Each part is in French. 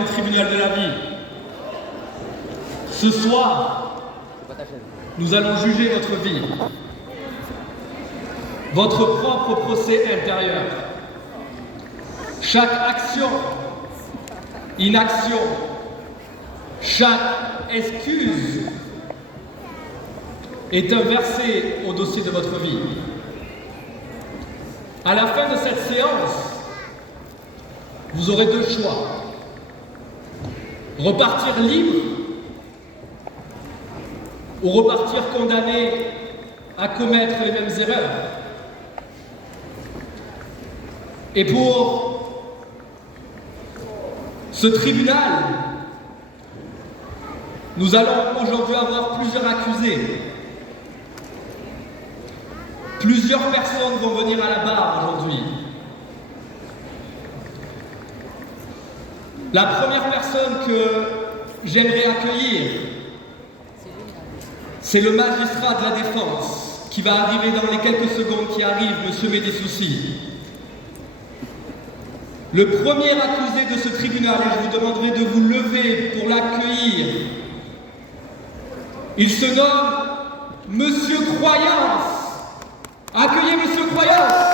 le tribunal de la vie. Ce soir, nous allons juger votre vie, votre propre procès intérieur. Chaque action, inaction, chaque excuse est un verset au dossier de votre vie. À la fin de cette séance, vous aurez deux choix. Repartir libre ou repartir condamné à commettre les mêmes erreurs. Et pour ce tribunal, nous allons aujourd'hui avoir plusieurs accusés. Plusieurs personnes vont venir à la barre aujourd'hui. La première personne que j'aimerais accueillir, c'est le magistrat de la défense qui va arriver dans les quelques secondes qui arrivent, Monsieur Médessouci. Le premier accusé de ce tribunal, et je vous demanderai de vous lever pour l'accueillir. Il se nomme Monsieur Croyance. Accueillez Monsieur Croyance.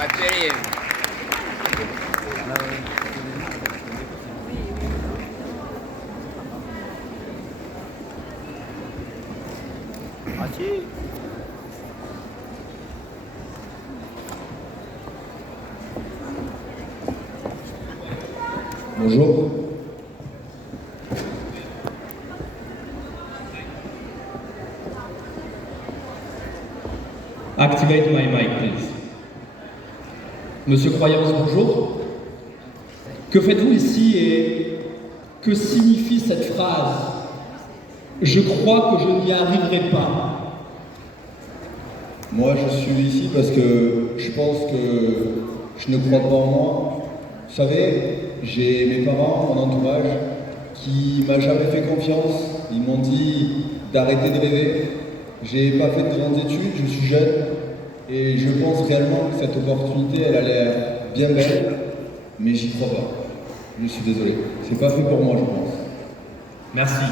Accueillez. Merci. Bonjour. Activate my mic, please. Monsieur Croyance, bonjour. Que faites-vous ici et que signifie cette phrase? Je crois que je n'y arriverai pas. Moi, je suis ici parce que je pense que je ne crois pas en moi. Vous savez, j'ai mes parents, mon entourage, qui m'a jamais fait confiance. Ils m'ont dit d'arrêter de rêver. J'ai pas fait de grandes études, je suis jeune et je pense réellement que cette opportunité, elle a l'air bien belle, mais j'y crois pas. Je suis désolé. C'est pas fait pour moi, je pense. Merci.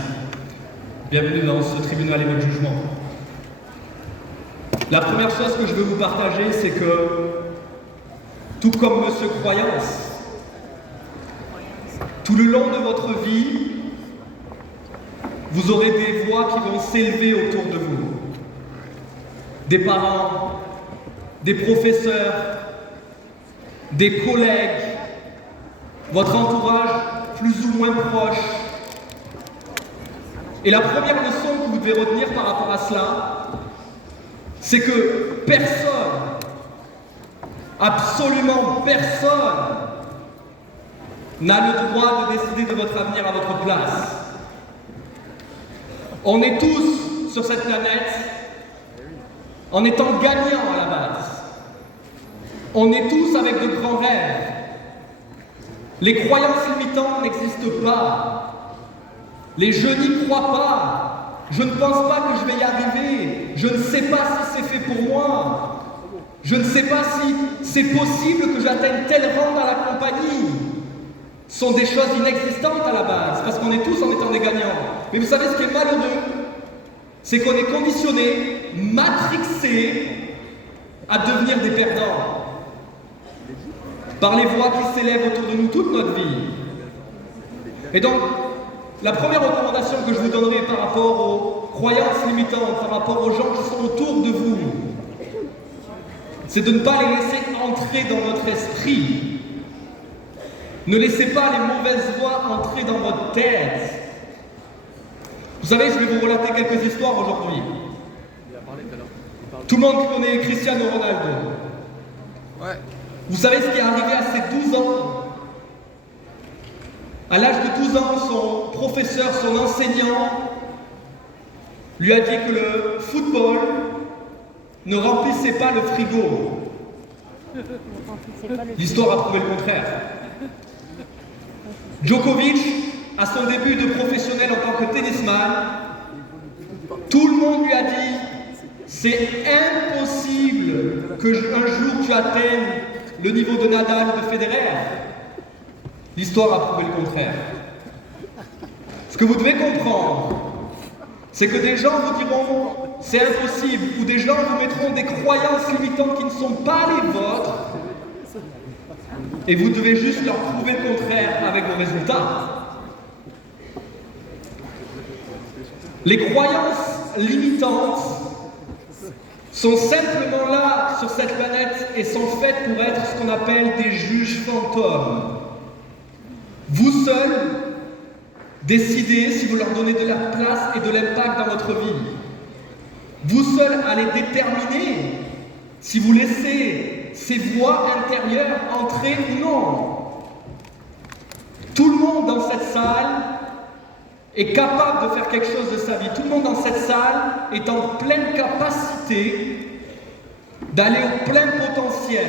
Bienvenue dans ce tribunal et votre jugement. La première chose que je veux vous partager, c'est que, tout comme Monsieur Croyance, tout le long de votre vie, vous aurez des voix qui vont s'élever autour de vous. Des parents, des professeurs, des collègues, votre entourage plus ou moins proche. Et la première leçon que vous devez retenir par rapport à cela, c'est que personne, absolument personne, n'a le droit de décider de votre avenir à votre place. On est tous sur cette planète en étant gagnants à la base. On est tous avec de grands rêves. Les croyances limitantes n'existent pas. Les je n'y crois pas. Je ne pense pas que je vais y arriver. Je ne sais pas si c'est fait pour moi. Je ne sais pas si c'est possible que j'atteigne tel rang dans la compagnie. Ce sont des choses inexistantes à la base, parce qu'on est tous en étant des gagnants. Mais vous savez ce qui est malheureux, c'est qu'on est conditionné, matrixé à devenir des perdants. Par les voix qui s'élèvent autour de nous toute notre vie. Et donc, la première recommandation que je vous donnerai par rapport aux croyances limitantes, par rapport aux gens qui sont autour de vous, c'est de ne pas les laisser entrer dans votre esprit. Ne laissez pas les mauvaises voix entrer dans votre tête. Vous savez, je vais vous relater quelques histoires aujourd'hui. Tout le monde connaît Cristiano Ronaldo. Ouais. Vous savez ce qui est arrivé à ses 12 ans? À l'âge de 12 ans, son professeur, son enseignant, lui a dit que le football ne remplissait pas le frigo. L'histoire a prouvé le contraire. Djokovic, à son début de professionnel en tant que tennisman, tout le monde lui a dit « C'est impossible qu'un jour tu atteignes le niveau de Nadal ou de Federer. L'histoire a prouvé le contraire. Ce que vous devez comprendre, c'est que des gens vous diront c'est impossible, ou des gens vous mettront des croyances limitantes qui ne sont pas les vôtres, et vous devez juste leur prouver le contraire avec vos résultats. Les croyances limitantes sont simplement là sur cette planète et sont faites pour être ce qu'on appelle des juges fantômes. Vous seuls décidez si vous leur donnez de la place et de l'impact dans votre vie. Vous seuls allez déterminer si vous laissez ces voix intérieures entrer ou non. Tout le monde dans cette salle est capable de faire quelque chose de sa vie. Tout le monde dans cette salle est en pleine capacité d'aller au plein potentiel,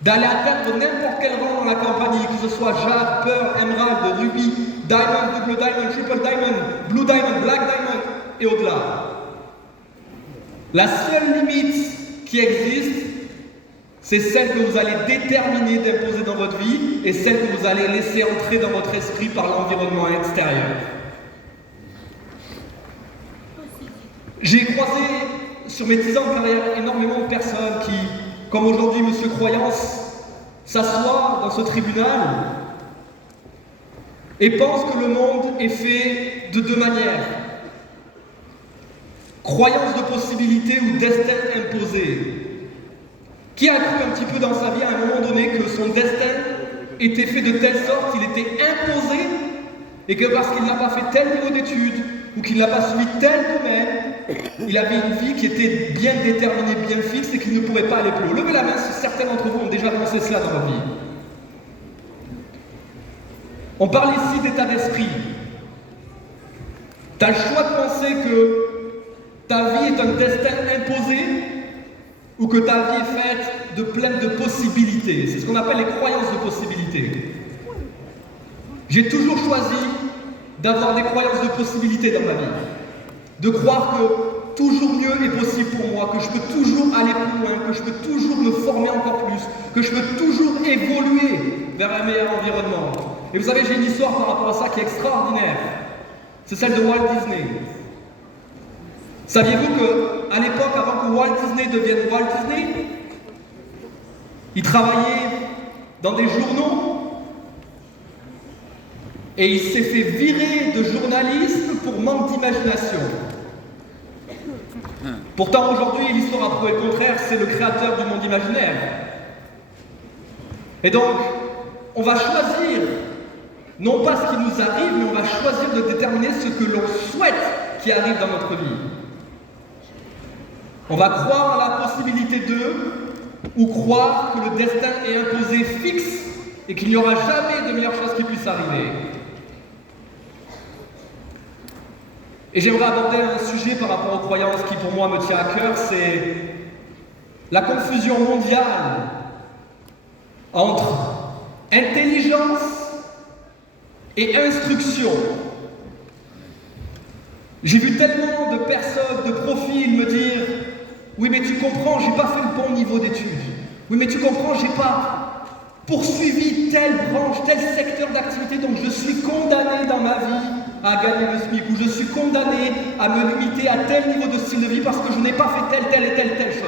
d'aller atteindre n'importe quel rang dans la compagnie, que ce soit Jade, Pearl, Emerald, Ruby, Diamond, Double Diamond, Triple Diamond, Blue Diamond, Black Diamond et au-delà. La seule limite qui existe, c'est celle que vous allez déterminer d'imposer dans votre vie et celle que vous allez laisser entrer dans votre esprit par l'environnement extérieur. J'ai croisé sur mes 10 ans de carrière énormément de personnes qui, comme aujourd'hui Monsieur Croyance, s'assoient dans ce tribunal et pensent que le monde est fait de deux manières. Croyance de possibilité ou destin imposé. Qui a cru un petit peu dans sa vie à un moment donné que son destin était fait de telle sorte qu'il était imposé et que parce qu'il n'a pas fait tel niveau d'études ou qu'il n'a pas suivi tel domaine, il avait une vie qui était bien déterminée, bien fixe et qu'il ne pourrait pas aller plus haut. Levez la main si certains d'entre vous ont déjà pensé cela dans leur vie. On parle ici d'état d'esprit. Tu as le choix de penser que ta vie est un destin imposé ou que ta vie est faite de plein de possibilités. C'est ce qu'on appelle les croyances de possibilités. J'ai toujours choisi d'avoir des croyances de possibilités dans ma vie. De croire que toujours mieux est possible pour moi, que je peux toujours aller plus loin, que je peux toujours me former encore plus, que je peux toujours évoluer vers un meilleur environnement. Et vous savez, j'ai une histoire par rapport à ça qui est extraordinaire. C'est celle de Walt Disney. Saviez-vous qu'à l'époque, avant que Walt Disney devienne Walt Disney, il travaillait dans des journaux et il s'est fait virer de journalisme pour manque d'imagination. Pourtant, aujourd'hui, l'histoire a prouvé le contraire, c'est le créateur du monde imaginaire. Et donc, on va choisir, non pas ce qui nous arrive, mais on va choisir de déterminer ce que l'on souhaite qui arrive dans notre vie. On va croire à la possibilité de, ou croire que le destin est imposé fixe et qu'il n'y aura jamais de meilleure chose qui puisse arriver. Et j'aimerais aborder un sujet par rapport aux croyances qui pour moi me tient à cœur, c'est la confusion mondiale entre intelligence et instruction. J'ai vu tellement de personnes, de profils me dire « Oui, mais tu comprends, j'ai pas fait le bon niveau d'études. Oui, mais tu comprends, j'ai pas poursuivi telle branche, tel secteur d'activité, donc je suis condamné dans ma vie à gagner le SMIC, ou je suis condamné à me limiter à tel niveau de style de vie parce que je n'ai pas fait telle chose. »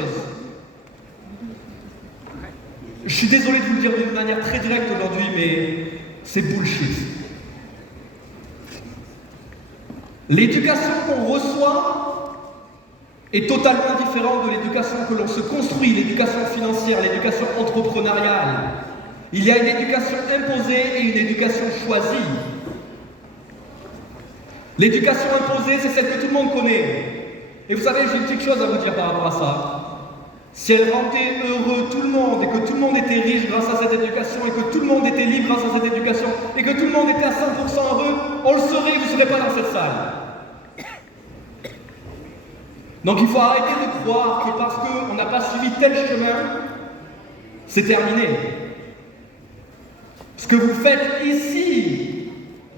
Je suis désolé de vous le dire d'une manière très directe aujourd'hui, mais c'est bullshit. L'éducation qu'on reçoit est totalement différente de l'éducation que l'on se construit, l'éducation financière, l'éducation entrepreneuriale. Il y a une éducation imposée et une éducation choisie. L'éducation imposée, c'est celle que tout le monde connaît. Et vous savez, j'ai une petite chose à vous dire par rapport à ça. Si elle rendait heureux tout le monde, et que tout le monde était riche grâce à cette éducation, et que tout le monde était libre grâce à cette éducation, et que tout le monde était à 100% heureux, on le saurait, vous ne serez pas dans cette salle. Donc il faut arrêter de croire que parce qu'on n'a pas suivi tel chemin, c'est terminé. Ce que vous faites ici,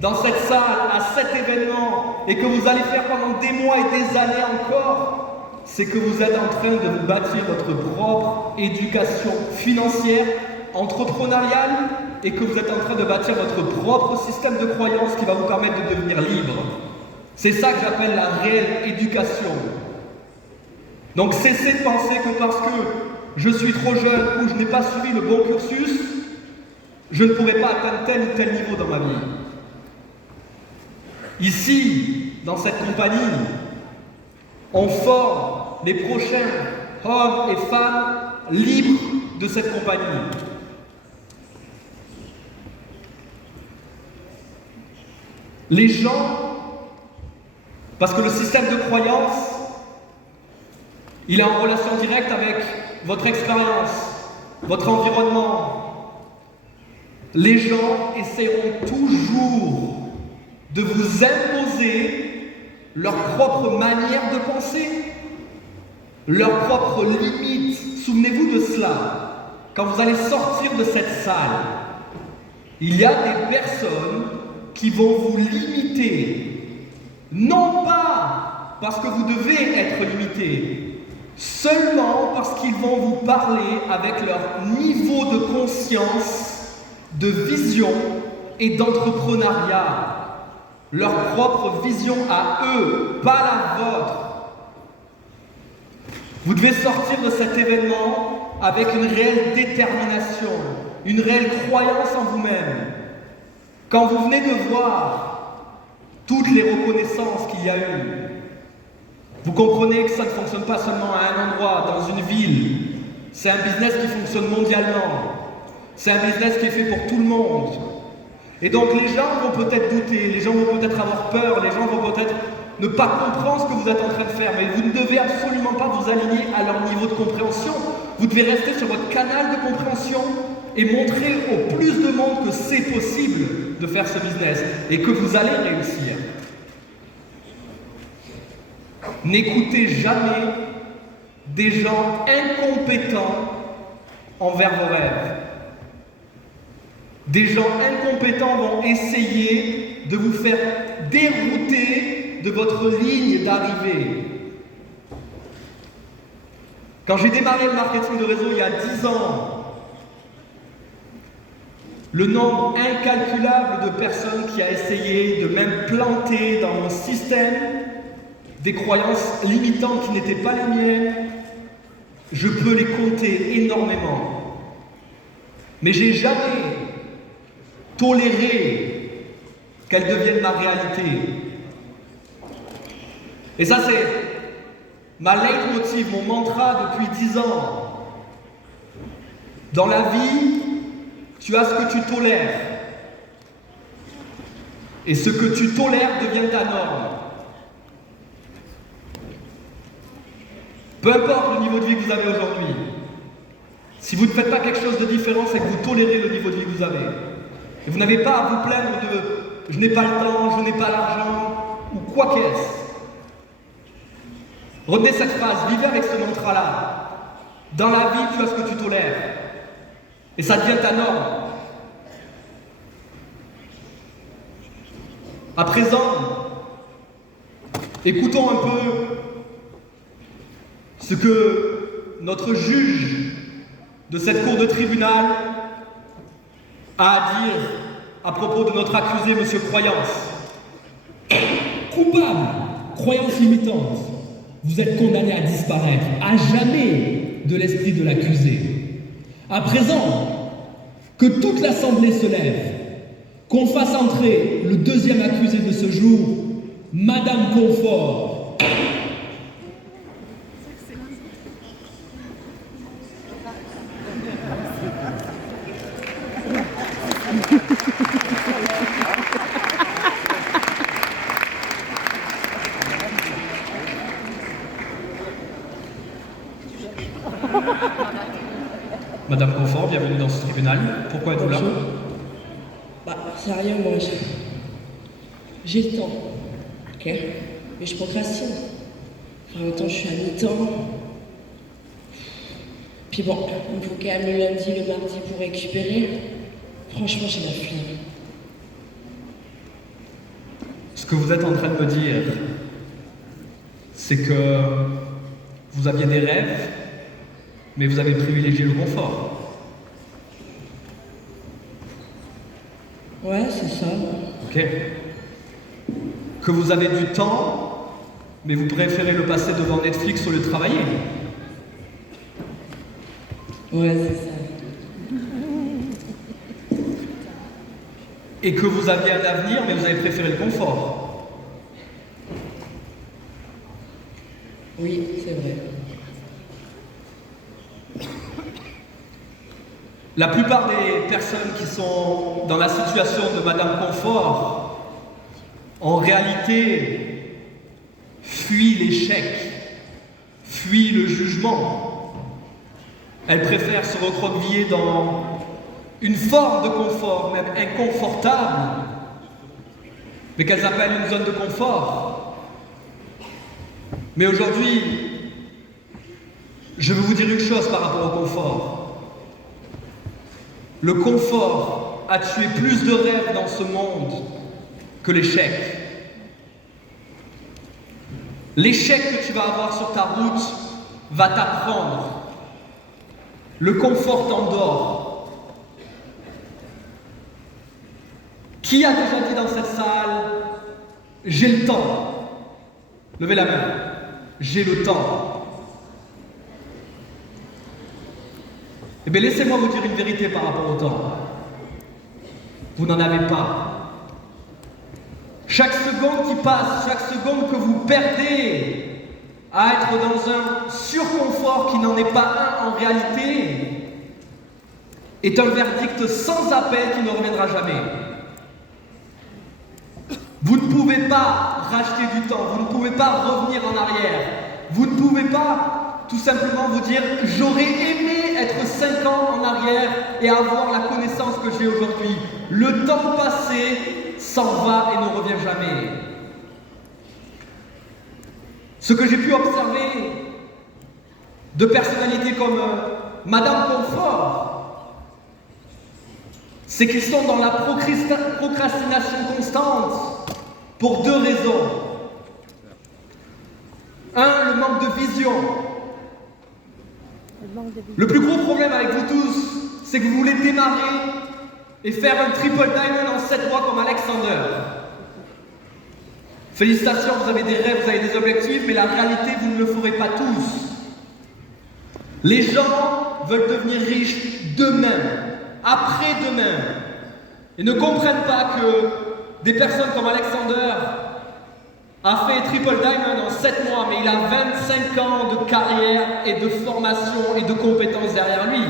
dans cette salle, à cet événement, et que vous allez faire pendant des mois et des années encore, c'est que vous êtes en train de vous bâtir votre propre éducation financière, entrepreneuriale, et que vous êtes en train de bâtir votre propre système de croyance qui va vous permettre de devenir libre. C'est ça que j'appelle la réelle éducation. Donc cessez de penser que parce que je suis trop jeune ou je n'ai pas suivi le bon cursus, je ne pourrai pas atteindre tel ou tel niveau dans ma vie. Ici, dans cette compagnie, on forme les prochains hommes et femmes libres de cette compagnie. Les gens, parce que le système de croyance, il est en relation directe avec votre expérience, votre environnement. Les gens essaieront toujours de vous imposer leur propre manière de penser, leurs propres limites. Souvenez-vous de cela. Quand vous allez sortir de cette salle, il y a des personnes qui vont vous limiter. Non pas parce que vous devez être limité, seulement parce qu'ils vont vous parler avec leur niveau de conscience, de vision et d'entrepreneuriat. Leur propre vision à eux, pas la vôtre. Vous devez sortir de cet événement avec une réelle détermination, une réelle croyance en vous-même. Quand vous venez de voir toutes les reconnaissances qu'il y a eu, vous comprenez que ça ne fonctionne pas seulement à un endroit, dans une ville. C'est un business qui fonctionne mondialement. C'est un business qui est fait pour tout le monde. Et donc les gens vont peut-être douter, les gens vont peut-être avoir peur, les gens vont peut-être ne pas comprendre ce que vous êtes en train de faire, mais vous ne devez absolument pas vous aligner à leur niveau de compréhension. Vous devez rester sur votre canal de compréhension et montrer au plus de monde que c'est possible de faire ce business et que vous allez réussir. N'écoutez jamais des gens incompétents envers vos rêves. Des gens incompétents vont essayer de vous faire dérouter de votre ligne d'arrivée. Quand j'ai démarré le marketing de réseau il y a 10 ans, le nombre incalculable de personnes qui a essayé de même planter dans mon système des croyances limitantes qui n'étaient pas les miennes, je peux les compter énormément. Mais j'ai jamais toléré qu'elles deviennent ma réalité. Et ça, c'est ma leitmotiv, mon mantra depuis 10 ans. Dans la vie, tu as ce que tu tolères. Et ce que tu tolères devient ta norme. Peu importe le niveau de vie que vous avez aujourd'hui. Si vous ne faites pas quelque chose de différent, c'est que vous tolérez le niveau de vie que vous avez. Et vous n'avez pas à vous plaindre de « je n'ai pas le temps, je n'ai pas l'argent » ou quoi qu'est-ce. Retenez cette phrase, vivez avec ce mantra-là. Dans la vie, tu as ce que tu tolères. Et ça devient ta norme. À présent, écoutons un peu ce que notre juge de cette cour de tribunal a à dire à propos de notre accusé, M. Croyance. Coupable, croyance limitante, vous êtes condamné à disparaître à jamais de l'esprit de l'accusé. À présent, que toute l'assemblée se lève, qu'on fasse entrer le deuxième accusé de ce jour, Madame Confort. Madame Confort, bienvenue dans ce tribunal. Pourquoi êtes-vous là? C'est rien, moi, j'ai le temps, ok? Mais je procrastine. En même temps, je suis à mi-temps. Puis bon, il me faut quand même le lundi, le mardi pour récupérer. Franchement, j'ai la flemme. Ce que vous êtes en train de me dire, c'est que Vous aviez des rêves, mais vous avez privilégié le confort. Ouais, c'est ça. Ok. Que vous avez du temps, mais vous préférez le passer devant Netflix au lieu de travailler. Ouais, c'est ça. Et que vous aviez un avenir, mais vous avez préféré le confort. Oui, c'est vrai. La plupart des personnes qui sont dans la situation de Madame Confort, en réalité, fuient l'échec, fuient le jugement. Elles préfèrent se recroqueviller dans une forme de confort, même inconfortable, mais qu'elles appellent une zone de confort. Mais aujourd'hui, je veux vous dire une chose par rapport au confort. Le confort a tué plus de rêves dans ce monde que l'échec. L'échec que tu vas avoir sur ta route va t'apprendre. Le confort t'endort. Qui a déjà dit dans cette salle « J'ai le temps » Levez la main. J'ai le temps. Eh bien, laissez-moi vous dire une vérité par rapport au temps. Vous n'en avez pas. Chaque seconde qui passe, chaque seconde que vous perdez à être dans un surconfort qui n'en est pas un en réalité, est un verdict sans appel qui ne reviendra jamais. Vous ne pouvez pas racheter du temps, vous ne pouvez pas revenir en arrière, vous ne pouvez pas tout simplement vous dire « j'aurais aimé être 5 ans en arrière et avoir la connaissance que j'ai aujourd'hui ». Le temps passé s'en va et ne revient jamais. Ce que j'ai pu observer de personnalités comme Madame Confort, c'est qu'ils sont dans la procrastination constante pour 2 raisons. 1, le manque de vision. Le plus gros problème avec vous tous, c'est que vous voulez démarrer et faire un triple diamond en 7 mois comme Alexander. Félicitations, vous avez des rêves, vous avez des objectifs, mais la réalité, vous ne le ferez pas tous. Les gens veulent devenir riches demain, après-demain, et ne comprennent pas que des personnes comme Alexander a fait triple diamond en 7 mois, mais il a 25 ans de carrière et de formation et de compétences derrière lui.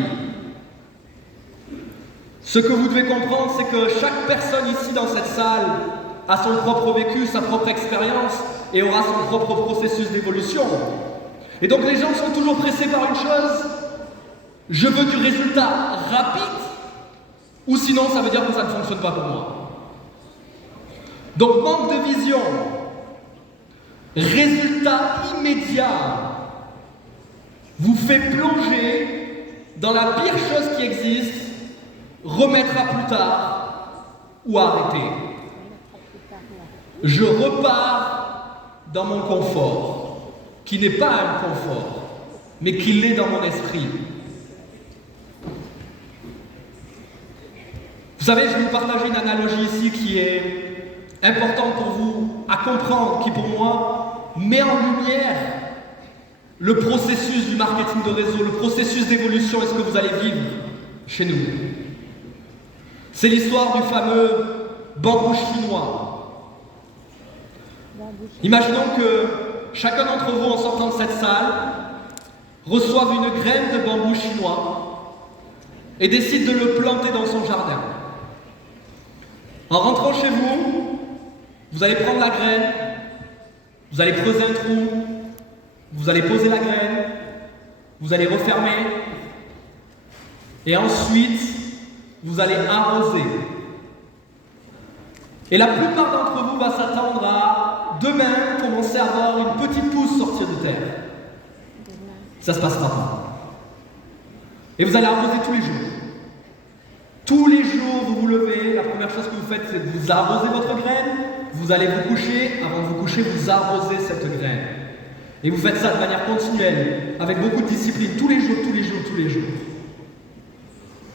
Ce que vous devez comprendre, c'est que chaque personne ici dans cette salle a son propre vécu, sa propre expérience et aura son propre processus d'évolution. Et donc les gens sont toujours pressés par une chose, je veux du résultat rapide, ou sinon ça veut dire que ça ne fonctionne pas pour moi. Donc manque de vision, résultat immédiat, vous fait plonger dans la pire chose qui existe, remettre à plus tard ou arrêter. Je repars dans mon confort, qui n'est pas un confort, mais qui l'est dans mon esprit. Vous savez, je vais vous partager une analogie ici qui est importante pour vous à comprendre, qui pour moi met en lumière le processus du marketing de réseau, le processus d'évolution et ce que vous allez vivre chez nous. C'est l'histoire du fameux bambou chinois. Imaginons que chacun d'entre vous, en sortant de cette salle, reçoive une graine de bambou chinois et décide de le planter dans son jardin. En rentrant chez vous, vous allez prendre la graine, vous allez creuser un trou, vous allez poser la graine, vous allez refermer, et ensuite, vous allez arroser. Et la plupart d'entre vous va s'attendre à demain commencer à voir une petite pousse sortir de terre. Ça se passera pas. Et vous allez arroser tous les jours. Tous les jours, vous vous levez, la première chose que vous faites, c'est que vous arrosez votre graine, vous allez vous coucher, avant de vous coucher, vous arrosez cette graine. Et vous faites ça de manière continuelle, avec beaucoup de discipline, tous les jours, tous les jours, tous les jours.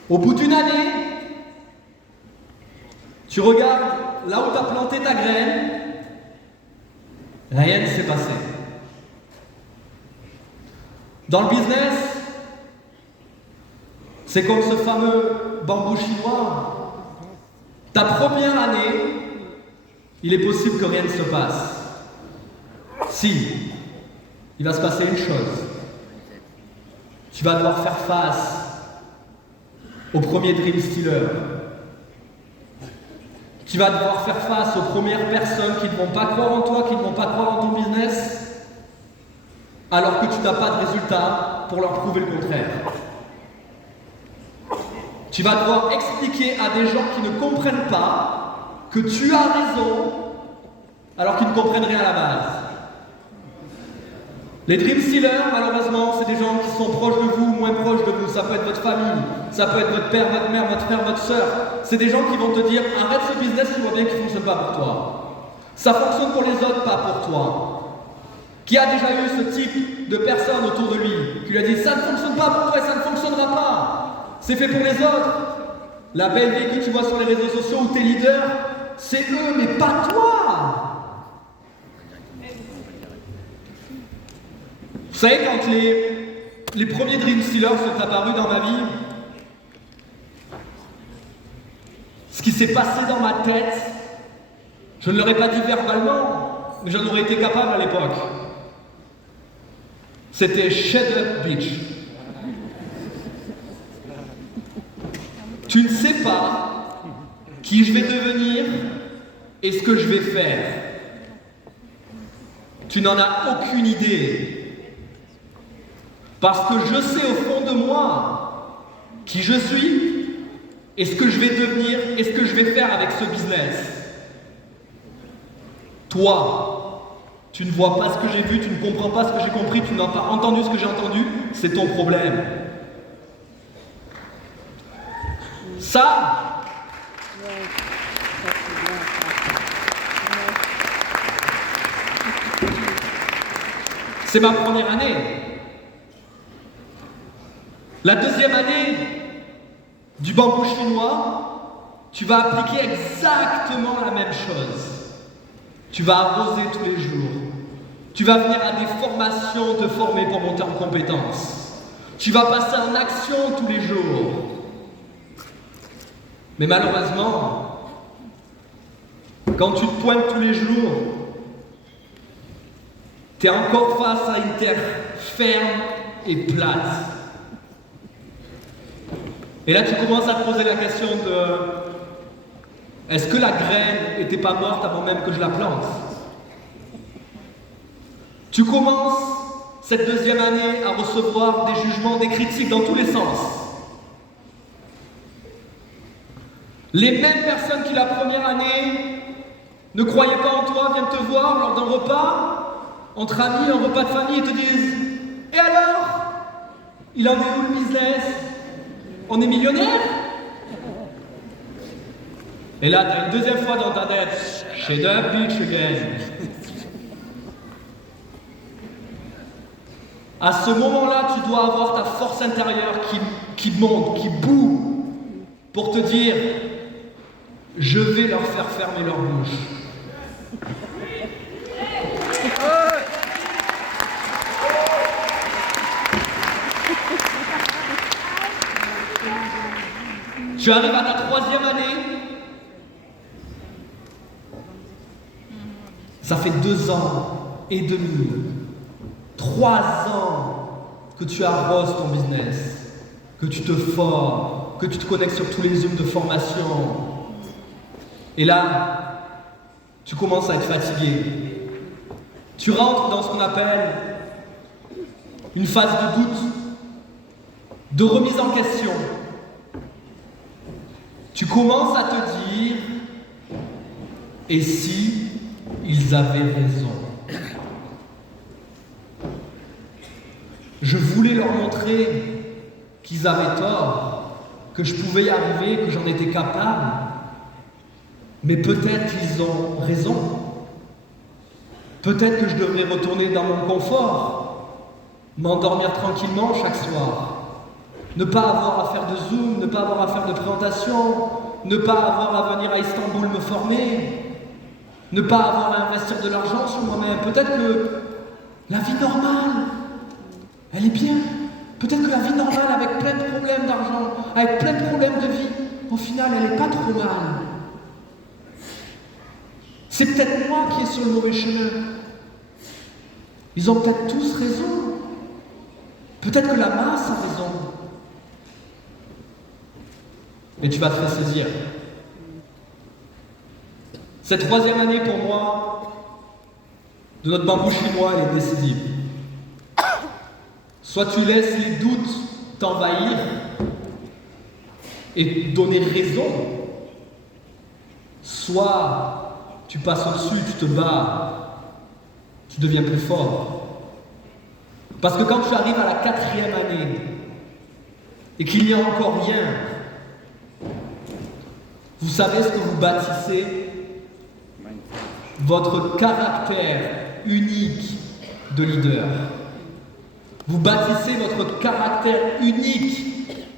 Au bout d'une année, tu regardes là où tu as planté ta graine, rien ne s'est passé. Dans le business, c'est comme ce fameux bambou chinois. Ta première année, il est possible que rien ne se passe. Si, il va se passer une chose. Tu vas devoir faire face au premier Dream Stealer. Tu vas devoir faire face aux premières personnes qui ne vont pas croire en toi, qui ne vont pas croire en ton business, alors que tu n'as pas de résultat pour leur prouver le contraire. Tu vas devoir expliquer à des gens qui ne comprennent pas que tu as raison, alors qu'ils ne comprennent rien à la base. Les Dream Stealers, malheureusement, c'est des gens qui sont proches de vous ou moins proches de vous. Ça peut être votre famille, ça peut être votre père, votre mère, votre frère, votre soeur. C'est des gens qui vont te dire « Arrête ce business, tu vois bien qu'il ne fonctionne pas pour toi. Ça fonctionne pour les autres, pas pour toi. » Qui a déjà eu ce type de personne autour de lui, qui lui a dit « Ça ne fonctionne pas pour toi et ça ne fonctionnera pas. C'est fait pour les autres. » La belle vie que tu vois sur les réseaux sociaux ou tes leaders, c'est eux, mais pas toi. Vous savez, quand les premiers Dream Stealers sont apparus dans ma vie, ce qui s'est passé dans ma tête, je ne l'aurais pas dit verbalement, mais j'en aurais été capable à l'époque. C'était shut up, bitch. Tu ne sais pas qui je vais devenir et ce que je vais faire. Tu n'en as aucune idée. Parce que je sais au fond de moi qui je suis et ce que je vais devenir et ce que je vais faire avec ce business. Toi, tu ne vois pas ce que j'ai vu, tu ne comprends pas ce que j'ai compris, tu n'as pas entendu ce que j'ai entendu, c'est ton problème. Ça, c'est ma première année. La deuxième année du bambou chinois, tu vas appliquer exactement la même chose. Tu vas arroser tous les jours. Tu vas venir à des formations te former pour monter en compétences. Tu vas passer en action tous les jours. Mais malheureusement, quand tu te pointes tous les jours, tu es encore face à une terre ferme et plate. Et là, tu commences à te poser la question de est-ce que la graine n'était pas morte avant même que je la plante? Tu commences cette deuxième année à recevoir des jugements, des critiques dans tous les sens. Les mêmes personnes qui la première année ne croyaient pas en toi viennent te voir lors d'un repas, entre amis, un repas de famille, et te disent « Et alors? Il en est où le business? On est millionnaire ?» Et là, tu as une deuxième fois dans ta tête « Shut up, bitch, again !» À ce moment-là, tu dois avoir ta force intérieure qui monte, qui boue, pour te dire « Je vais leur faire fermer leur bouche. » Tu arrives à ta troisième année. Ça fait 2 ans et demi, 3 ans que tu arroses ton business, que tu te formes, que tu te connectes sur tous les Zooms de formation. Et là, tu commences à être fatigué. Tu rentres dans ce qu'on appelle une phase de doute, de remise en question. Tu commences à te dire, et si ils avaient raison? Je voulais leur montrer qu'ils avaient tort, que je pouvais y arriver, que j'en étais capable, mais peut-être qu'ils ont raison. Peut-être que je devrais retourner dans mon confort, m'endormir tranquillement chaque soir, ne pas avoir à faire de Zoom, ne pas avoir à faire de présentation, ne pas avoir à venir à Istanbul me former, ne pas avoir à investir de l'argent sur moi-même. Peut-être que la vie normale, elle est bien. Peut-être que la vie normale, avec plein de problèmes d'argent, avec plein de problèmes de vie, au final, elle n'est pas trop mal. C'est peut-être moi qui est sur le mauvais chemin. Ils ont peut-être tous raison. Peut-être que la masse a raison. Mais tu vas te ressaisir. Cette 3e année, pour moi, de notre bambou chinois, elle est décisive. Soit tu laisses les doutes t'envahir et donner raison, soit tu passes au-dessus, tu te bats, tu deviens plus fort. Parce que quand tu arrives à la 4e année et qu'il n'y a encore rien, vous savez ce que vous bâtissez? Votre caractère unique de leader. Vous bâtissez votre caractère unique.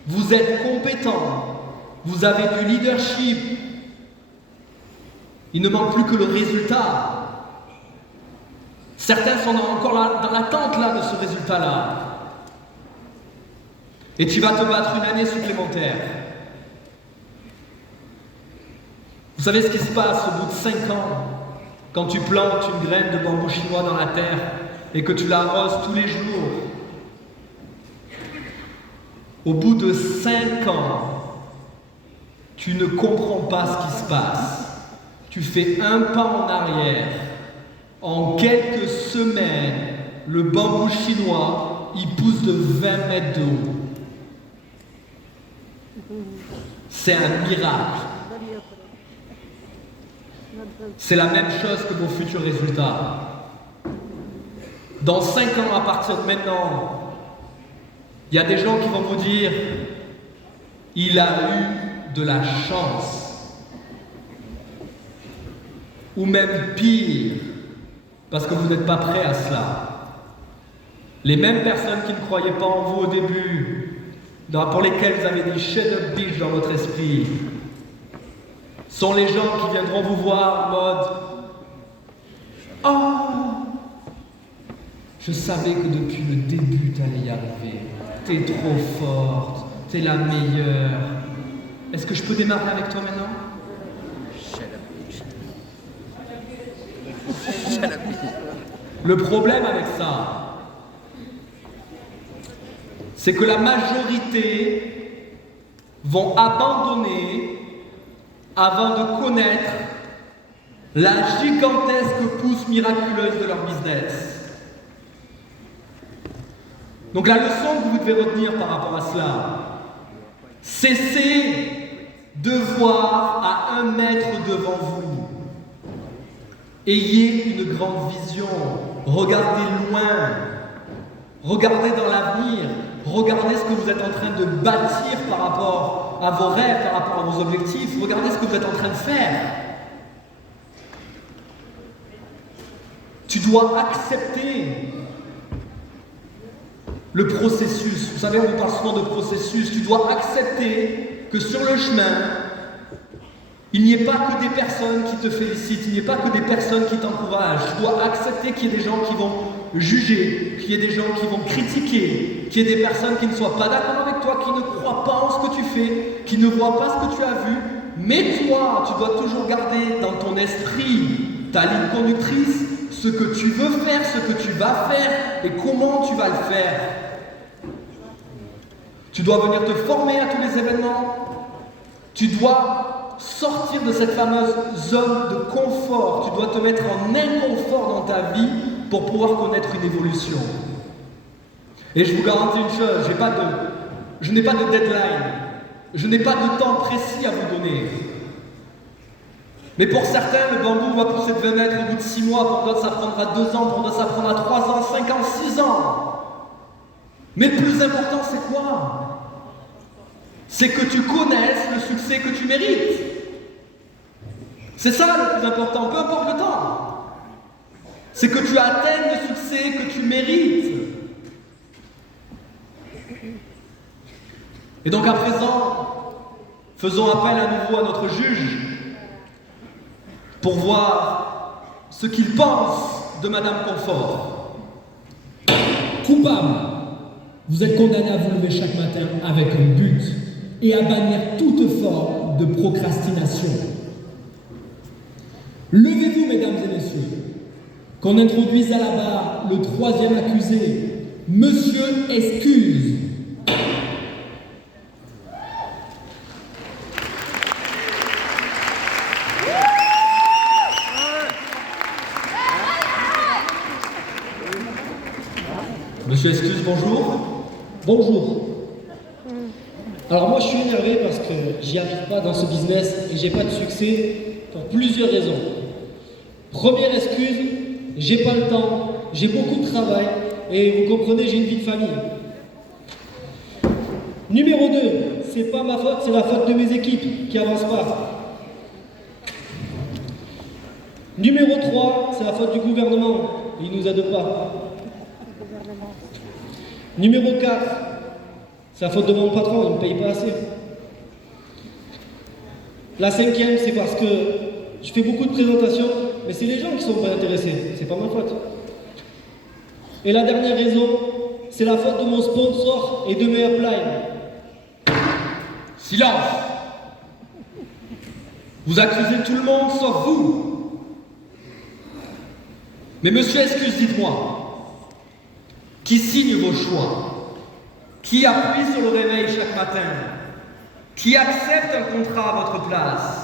Vous êtes compétent. Vous avez du leadership. Il ne manque plus que le résultat. Certains sont encore dans l'attente là, de ce résultat-là. Et tu vas te battre une année supplémentaire. Vous savez ce qui se passe au bout de 5 ans, quand tu plantes une graine de bambou chinois dans la terre et que tu l'arroses tous les jours? Au bout de 5 ans, tu ne comprends pas ce qui se passe. Tu fais un pas en arrière. En quelques semaines, le bambou chinois, il pousse de 20 mètres de haut. C'est un miracle. C'est la même chose que vos futurs résultats. Dans 5 ans, à partir de maintenant, il y a des gens qui vont vous dire « Il a eu de la chance ». Ou même pire, parce que vous n'êtes pas prêt à cela. Les mêmes personnes qui ne croyaient pas en vous au début, pour lesquelles vous avez dit « shut up bitch » dans votre esprit, sont les gens qui viendront vous voir en mode « Oh, je savais que depuis le début tu allais y arriver. T'es trop forte, t'es la meilleure. Est-ce que je peux démarrer avec toi maintenant ?» Le problème avec ça, c'est que la majorité vont abandonner avant de connaître la gigantesque pousse miraculeuse de leur business. Donc la leçon que vous devez retenir par rapport à cela, cessez de voir à 1 mètre devant vous. Ayez une grande vision, regardez loin, regardez dans l'avenir, regardez ce que vous êtes en train de bâtir par rapport à vos rêves, par rapport à vos objectifs, regardez ce que vous êtes en train de faire. Tu dois accepter le processus. Vous savez, on vous parle souvent de processus. Tu dois accepter que sur le chemin, il n'y ait pas que des personnes qui te félicitent, il n'y ait pas que des personnes qui t'encouragent. Tu dois accepter qu'il y ait des gens qui vont juger, qu'il y ait des gens qui vont critiquer, qu'il y ait des personnes qui ne soient pas d'accord avec toi, qui ne croient pas en ce que tu fais, qui ne voient pas ce que tu as vu. Mais toi, tu dois toujours garder dans ton esprit ta ligne conductrice, ce que tu veux faire, ce que tu vas faire et comment tu vas le faire. Tu dois venir te former à tous les événements. Tu dois sortir de cette fameuse zone de confort. Tu dois te mettre en inconfort dans ta vie pour pouvoir connaître une évolution. Et je vous garantis une chose, je n'ai pas de deadline. Je n'ai pas de temps précis à vous donner. Mais pour certains, le bambou va pousser de 20 mètres au bout de 6 mois, pour d'autres ça prendra 2 ans, pour d'autres ça prendra 3 ans, 5 ans, 6 ans. Mais le plus important, c'est quoi? C'est que tu connaisses le succès que tu mérites. C'est ça le plus important, peu importe le temps. c'est que tu atteignes le succès que tu mérites. Et donc à présent, faisons appel à nouveau à notre juge pour voir ce qu'il pense de Madame Confort. Coupable, vous êtes condamné à vous lever chaque matin avec un but et à bannir toute forme de procrastination. Levez-vous, mesdames et messieurs, qu'on introduise à la barre le troisième accusé, Monsieur Excuse. Monsieur Excuse, bonjour. Bonjour. Alors moi je suis énervé parce que j'y arrive pas dans ce business et j'ai pas de succès pour plusieurs raisons. Première excuse, j'ai pas le temps, j'ai beaucoup de travail et vous comprenez, j'ai une vie de famille. Numéro 2, c'est pas ma faute, c'est la faute de mes équipes qui avancent pas. Numéro 3, c'est la faute du gouvernement, il nous aide pas. Numéro 4, c'est la faute de mon patron, il ne me paye pas assez. La cinquième, c'est parce que je fais beaucoup de présentations, mais c'est les gens qui sont pas intéressés, c'est pas ma faute. Et la dernière raison, c'est la faute de mon sponsor et de mes uplines. Silence! Vous accusez tout le monde sauf vous. Mais monsieur Excuse, dites-moi, qui signe vos choix? Qui appuie sur le réveil chaque matin? Qui accepte un contrat à votre place?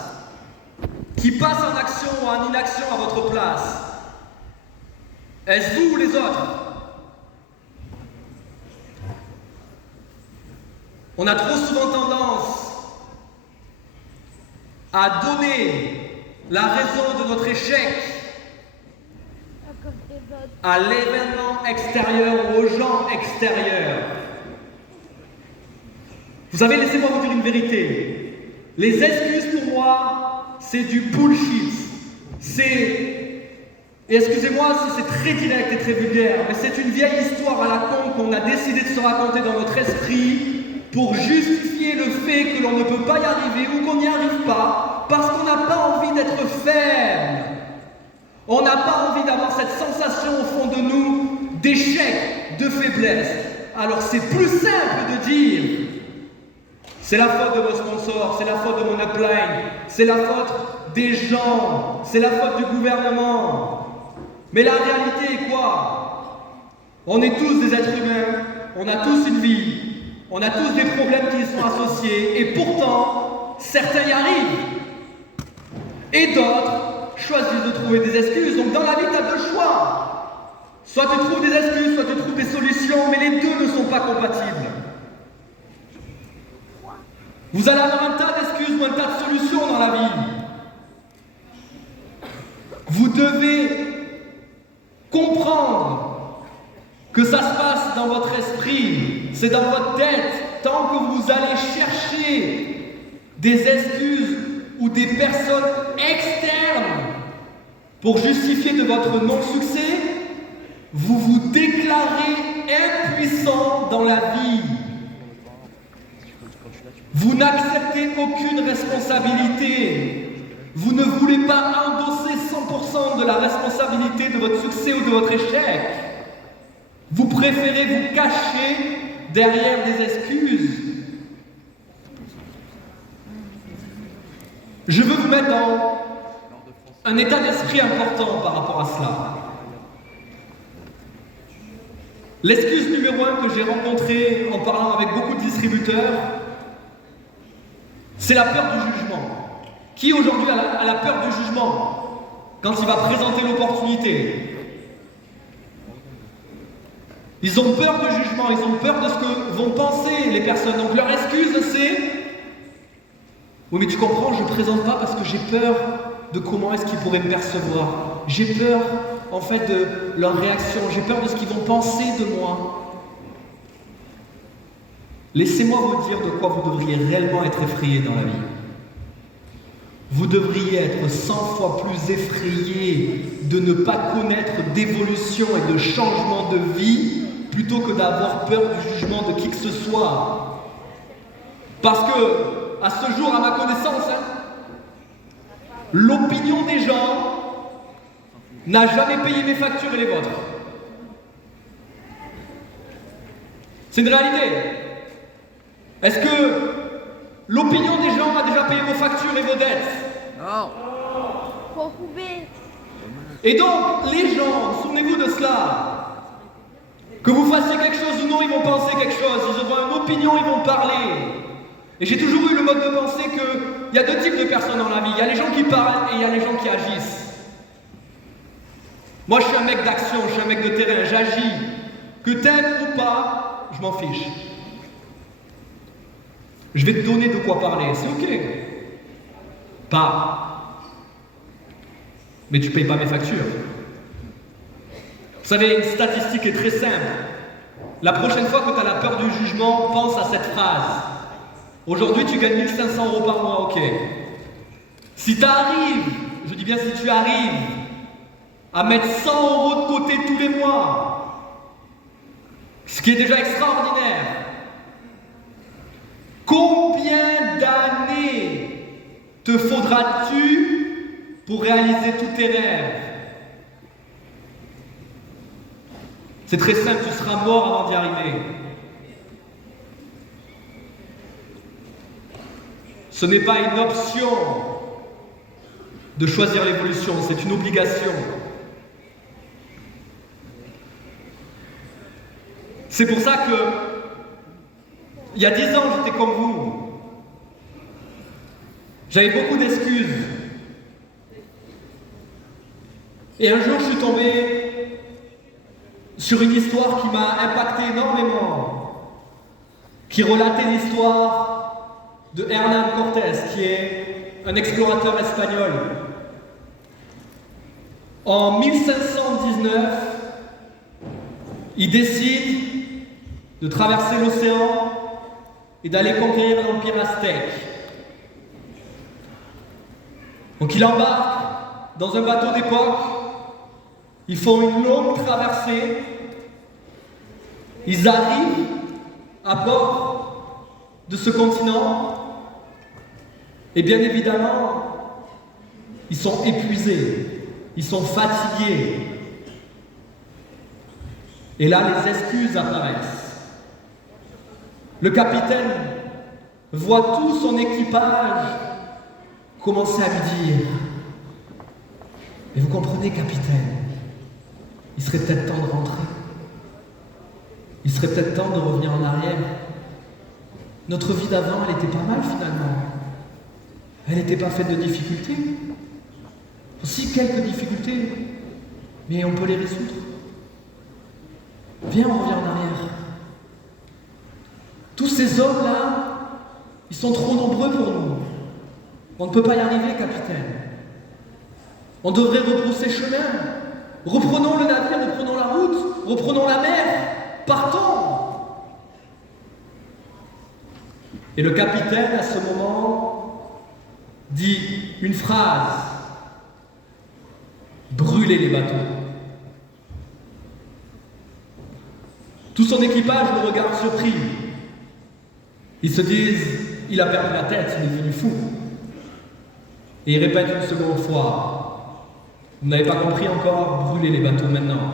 Qui passe en action ou en inaction à votre place? Est-ce vous ou les autres? On a trop souvent tendance à donner la raison de notre échec à l'événement extérieur ou aux gens extérieurs. Vous savez, laissez-moi vous dire une vérité. Les excuses pour moi, c'est du bullshit. Et excusez-moi si c'est très direct et très vulgaire, mais c'est une vieille histoire à la con qu'on a décidé de se raconter dans notre esprit pour justifier le fait que l'on ne peut pas y arriver ou qu'on n'y arrive pas parce qu'on n'a pas envie d'être ferme. On n'a pas envie d'avoir cette sensation au fond de nous d'échec, de faiblesse. Alors c'est plus simple de dire c'est la faute de vos sponsors, c'est la faute de mon upline, c'est la faute des gens, c'est la faute du gouvernement. Mais la réalité est quoi? On est tous des êtres humains, on a tous une vie, on a tous des problèmes qui y sont associés, et pourtant, certains y arrivent. Et d'autres choisissent de trouver des excuses. Donc dans la vie, tu as deux choix. Soit tu trouves des excuses, soit tu trouves des solutions, mais les deux ne sont pas compatibles. Vous allez avoir un tas d'excuses ou un tas de solutions dans la vie. Vous devez comprendre que ça se passe dans votre esprit, c'est dans votre tête. Tant que vous allez chercher des excuses ou des personnes externes pour justifier de votre non-succès, vous vous déclarez impuissant dans la vie. Vous n'acceptez aucune responsabilité. Vous ne voulez pas endosser 100% de la responsabilité de votre succès ou de votre échec. Vous préférez vous cacher derrière des excuses. Je veux vous mettre dans un état d'esprit important par rapport à cela. L'excuse numéro 1 que j'ai rencontrée en parlant avec beaucoup de distributeurs, c'est la peur du jugement. Qui aujourd'hui a la peur du jugement quand il va présenter l'opportunité? Ils ont peur du jugement, ils ont peur de ce que vont penser les personnes. Donc leur excuse c'est « Oui mais tu comprends, je ne présente pas parce que j'ai peur de comment est-ce qu'ils pourraient me percevoir. J'ai peur en fait de leur réaction, j'ai peur de ce qu'ils vont penser de moi. » Laissez-moi vous dire de quoi vous devriez réellement être effrayé dans la vie. vous devriez être 100 fois plus effrayé de ne pas connaître d'évolution et de changement de vie plutôt que d'avoir peur du jugement de qui que ce soit. Parce que, à ce jour, à ma connaissance, l'opinion des gens n'a jamais payé mes factures et les vôtres. C'est une réalité. Est-ce que l'opinion des gens a déjà payé vos factures et vos dettes? Non. Et donc, les gens, souvenez-vous de cela. Que vous fassiez quelque chose ou non, ils vont penser quelque chose. Ils auront une opinion, ils vont parler. Et j'ai toujours eu le mode de penser qu'il y a deux types de personnes dans la vie. Il y a les gens qui parlent et il y a les gens qui agissent. Moi, je suis un mec d'action, je suis un mec de terrain, j'agis. Que t'aimes ou pas, je m'en fiche. Je vais te donner de quoi parler, c'est ok. Pas. Mais tu payes pas mes factures. Vous savez, une statistique est très simple. La prochaine fois que tu as la peur du jugement, pense à cette phrase. Aujourd'hui, tu gagnes 1 500 € par mois, ok. Si tu arrives, je dis bien si tu arrives, à mettre 100 € de côté tous les mois, ce qui est déjà extraordinaire, combien d'années te faudra-tu pour réaliser tous tes rêves? C'est très simple, tu seras mort avant d'y arriver. Ce n'est pas une option de choisir l'évolution, c'est une obligation. C'est pour ça que, il y a 10 ans, j'étais comme vous. J'avais beaucoup d'excuses. Et un jour, je suis tombé sur une histoire qui m'a impacté énormément, qui relatait l'histoire de Hernán Cortés, qui est un explorateur espagnol. En 1519, il décide de traverser l'océan et d'aller conquérir l'Empire aztèque. Donc il embarque dans un bateau d'époque, ils font une longue traversée, ils arrivent à bord de ce continent, et bien évidemment, ils sont épuisés, ils sont fatigués. Et là, les excuses apparaissent. Le capitaine voit tout son équipage commencer à lui dire « Mais vous comprenez, capitaine, il serait peut-être temps de rentrer. Il serait peut-être temps de revenir en arrière. Notre vie d'avant, elle était pas mal finalement. Elle n'était pas faite de difficultés. Aussi quelques difficultés, mais on peut les résoudre. Viens, on revient en arrière. Tous ces hommes-là, ils sont trop nombreux pour nous. On ne peut pas y arriver, capitaine. On devrait rebrousser chemin. Reprenons le navire, reprenons la route, reprenons la mer. Partons. Et le capitaine, à ce moment, dit une phrase. Brûlez les bateaux. Tout son équipage le regarde surpris. Ils se disent, il a perdu la tête, il est devenu fou. Et il répète une seconde fois, vous n'avez pas compris encore, brûlez les bateaux maintenant.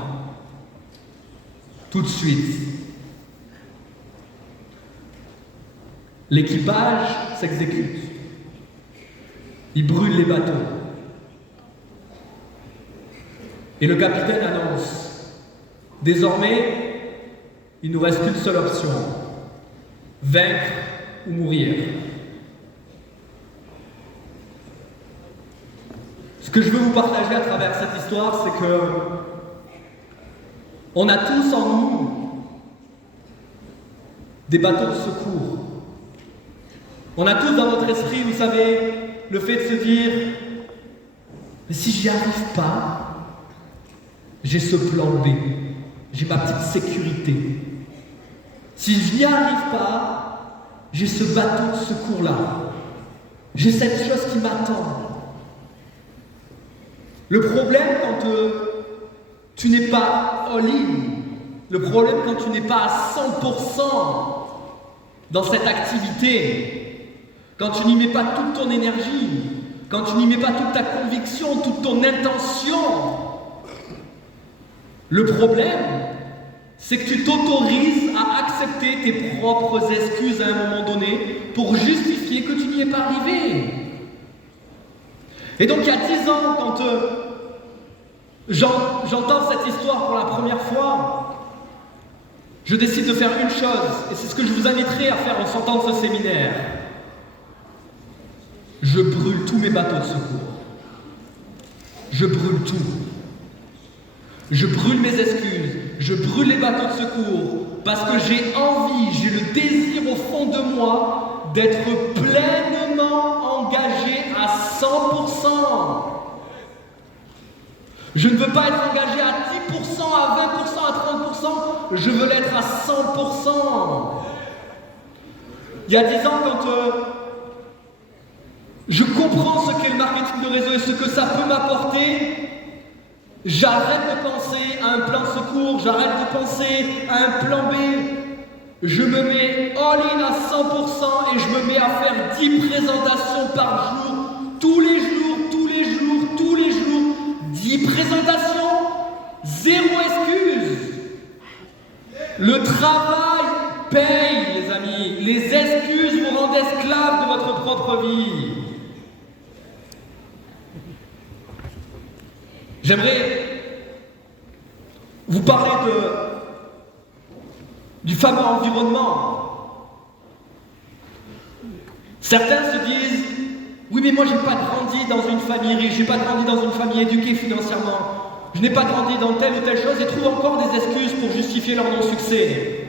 Tout de suite. L'équipage s'exécute. Il brûle les bateaux. Et le capitaine annonce, désormais, il ne nous reste qu'une seule option, vaincre ou mourir. Ce que je veux vous partager à travers cette histoire, c'est que on a tous en nous des bateaux de secours. On a tous dans notre esprit, vous savez, le fait de se dire, mais si j'y arrive pas, j'ai ce plan B, j'ai ma petite sécurité. Si je n'y arrive pas, j'ai ce bateau de secours-là. J'ai cette chose qui m'attend. Le problème quand tu n'es pas all-in, le problème quand tu n'es pas à 100% dans cette activité, quand tu n'y mets pas toute ton énergie, quand tu n'y mets pas toute ta conviction, toute ton intention, le problème, c'est que tu t'autorises à accepter tes propres excuses à un moment donné pour justifier que tu n'y es pas arrivé. Et donc il y a 10 ans, quand j'entends cette histoire pour la première fois, je décide de faire une chose, et c'est ce que je vous inviterai à faire en sortant de ce séminaire. Je brûle tous mes bateaux de secours. Je brûle tout. Je brûle mes excuses, je brûle les bateaux de secours, parce que j'ai envie, j'ai le désir au fond de moi d'être pleinement engagé à 100%. Je ne veux pas être engagé à 10%, à 20%, à 30%, je veux l'être à 100%. Il y a 10 ans, quand je comprends ce qu'est le marketing de réseau et ce que ça peut m'apporter, j'arrête de penser à un plan de secours, j'arrête de penser à un plan B. Je me mets all-in à 100% et je me mets à faire 10 présentations par jour, tous les jours, tous les jours, tous les jours. 10 présentations, 0 excuse. Le travail paye, les amis. Les excuses vous rendent esclaves de votre propre vie. J'aimerais vous parler du fameux environnement. Certains se disent, oui mais moi j'ai pas grandi dans une famille riche, j'ai pas grandi dans une famille éduquée financièrement, je n'ai pas grandi dans telle ou telle chose et trouvent encore des excuses pour justifier leur non-succès.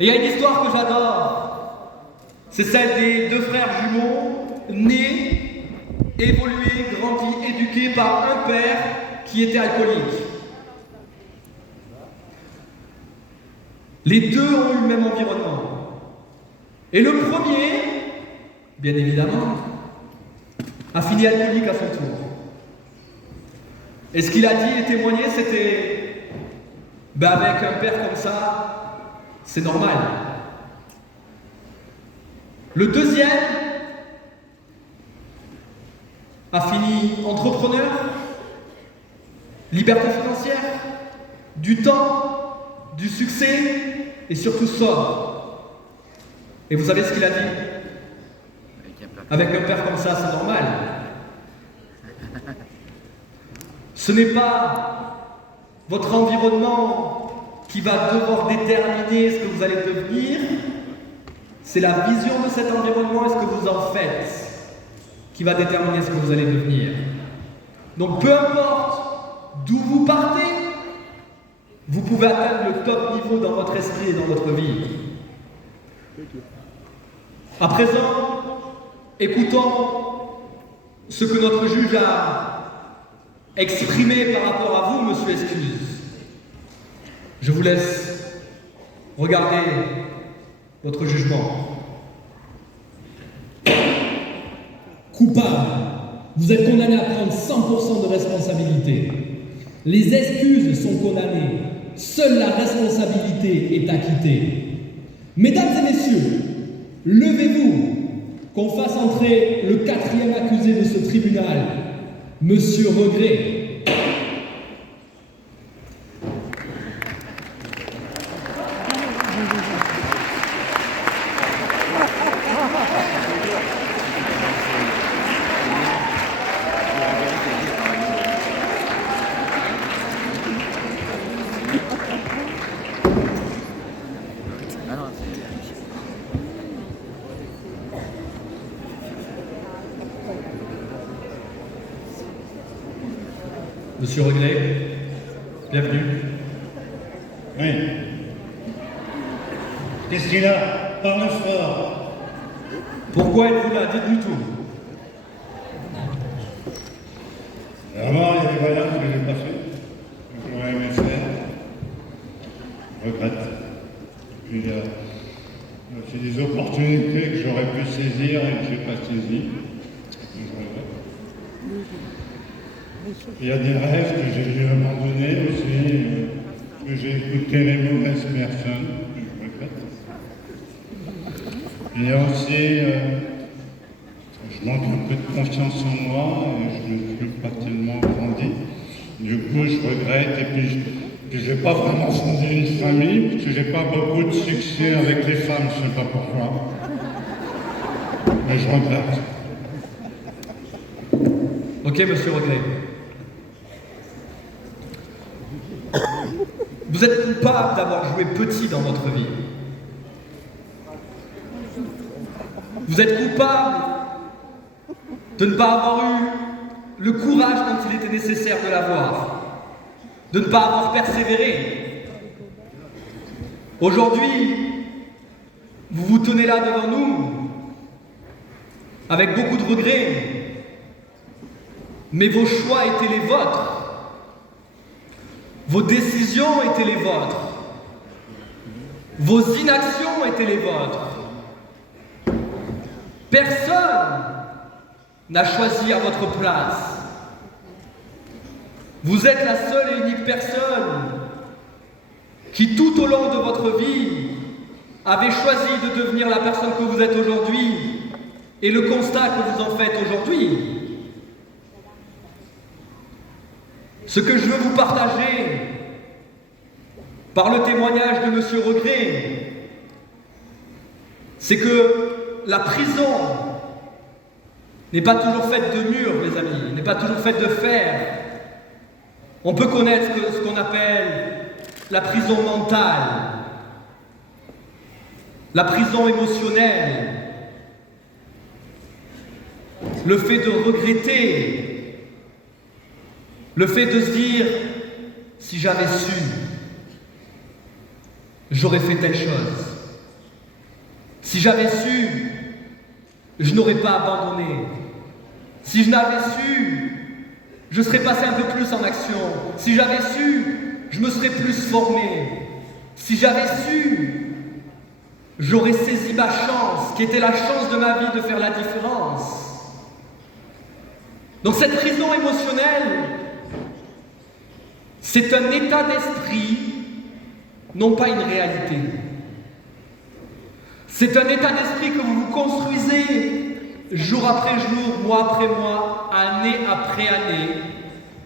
Et il y a une histoire que j'adore, c'est celle des 2 frères jumeaux, nés, évolués, grandis, éduqués par un père qui était alcoolique. Les deux ont eu le même environnement. Et le premier, bien évidemment, a fini alcoolique à son tour. Et ce qu'il a dit et témoigné, c'était avec un père comme ça, c'est normal. Le deuxième a fini entrepreneur, liberté financière, du temps, du succès et surtout sobre. Et vous savez ce qu'il a dit? Avec un père comme ça, c'est normal. Ce n'est pas votre environnement qui va devoir déterminer ce que vous allez devenir, c'est la vision de cet environnement et ce que vous en faites qui va déterminer ce que vous allez devenir. Donc peu importe d'où vous partez, vous pouvez atteindre le top niveau dans votre esprit et dans votre vie. À présent, écoutons ce que notre juge a exprimé par rapport à vous, monsieur Excuse. Je vous laisse regarder votre jugement. Coupable, vous êtes condamné à prendre 100% de responsabilité. Les excuses sont condamnées. Seule la responsabilité est acquittée. Mesdames et messieurs, levez-vous, qu'on fasse entrer le 4e accusé de ce tribunal, Monsieur Regret. Monsieur Regret, bienvenue. Oui. Qu'est-ce qu'il a? Parle fort. Pourquoi êtes-vous là? Dites-nous tout. D'abord, il y a des voyages que je n'ai pas fait, que j'aurais aimé faire. Je regrette. Puis il y a aussi des opportunités que j'aurais pu saisir et que je n'ai pas saisies. Je regrette. Il y a des rêves que j'ai dû abandonner aussi, que j'ai écouté les mauvaises personnes, que je regrette. Il y a aussi, je manque un peu de confiance en moi et je ne suis pas tellement grandi. Du coup, je regrette et puis je n'ai pas vraiment fondé une famille, parce que je n'ai pas beaucoup de succès avec les femmes, je ne sais pas pourquoi. Mais je regrette. Ok, monsieur Regret. Vous êtes coupable d'avoir joué petit dans votre vie. Vous êtes coupable de ne pas avoir eu le courage dont il était nécessaire de l'avoir, de ne pas avoir persévéré. Aujourd'hui, vous vous tenez là devant nous avec beaucoup de regrets, mais vos choix étaient les vôtres, vos décisions étaient les vôtres, vos inactions étaient les vôtres. Personne n'a choisi à votre place. Vous êtes la seule et unique personne qui, tout au long de votre vie, avait choisi de devenir la personne que vous êtes aujourd'hui et le constat que vous en faites aujourd'hui. Ce que je veux vous partager par le témoignage de Monsieur Regret, c'est que la prison n'est pas toujours faite de murs, les amis, n'est pas toujours faite de fer. On peut connaître ce qu'on appelle la prison mentale, la prison émotionnelle, le fait de regretter, le fait de se dire « si j'avais su, j'aurais fait telle chose. Si j'avais su, je n'aurais pas abandonné. Si je n'avais su, je serais passé un peu plus en action. Si j'avais su, je me serais plus formé. Si j'avais su, j'aurais saisi ma chance, qui était la chance de ma vie de faire la différence. » Donc cette prison émotionnelle, c'est un état d'esprit, non pas une réalité. C'est un état d'esprit que vous vous construisez jour après jour, mois après mois, année après année,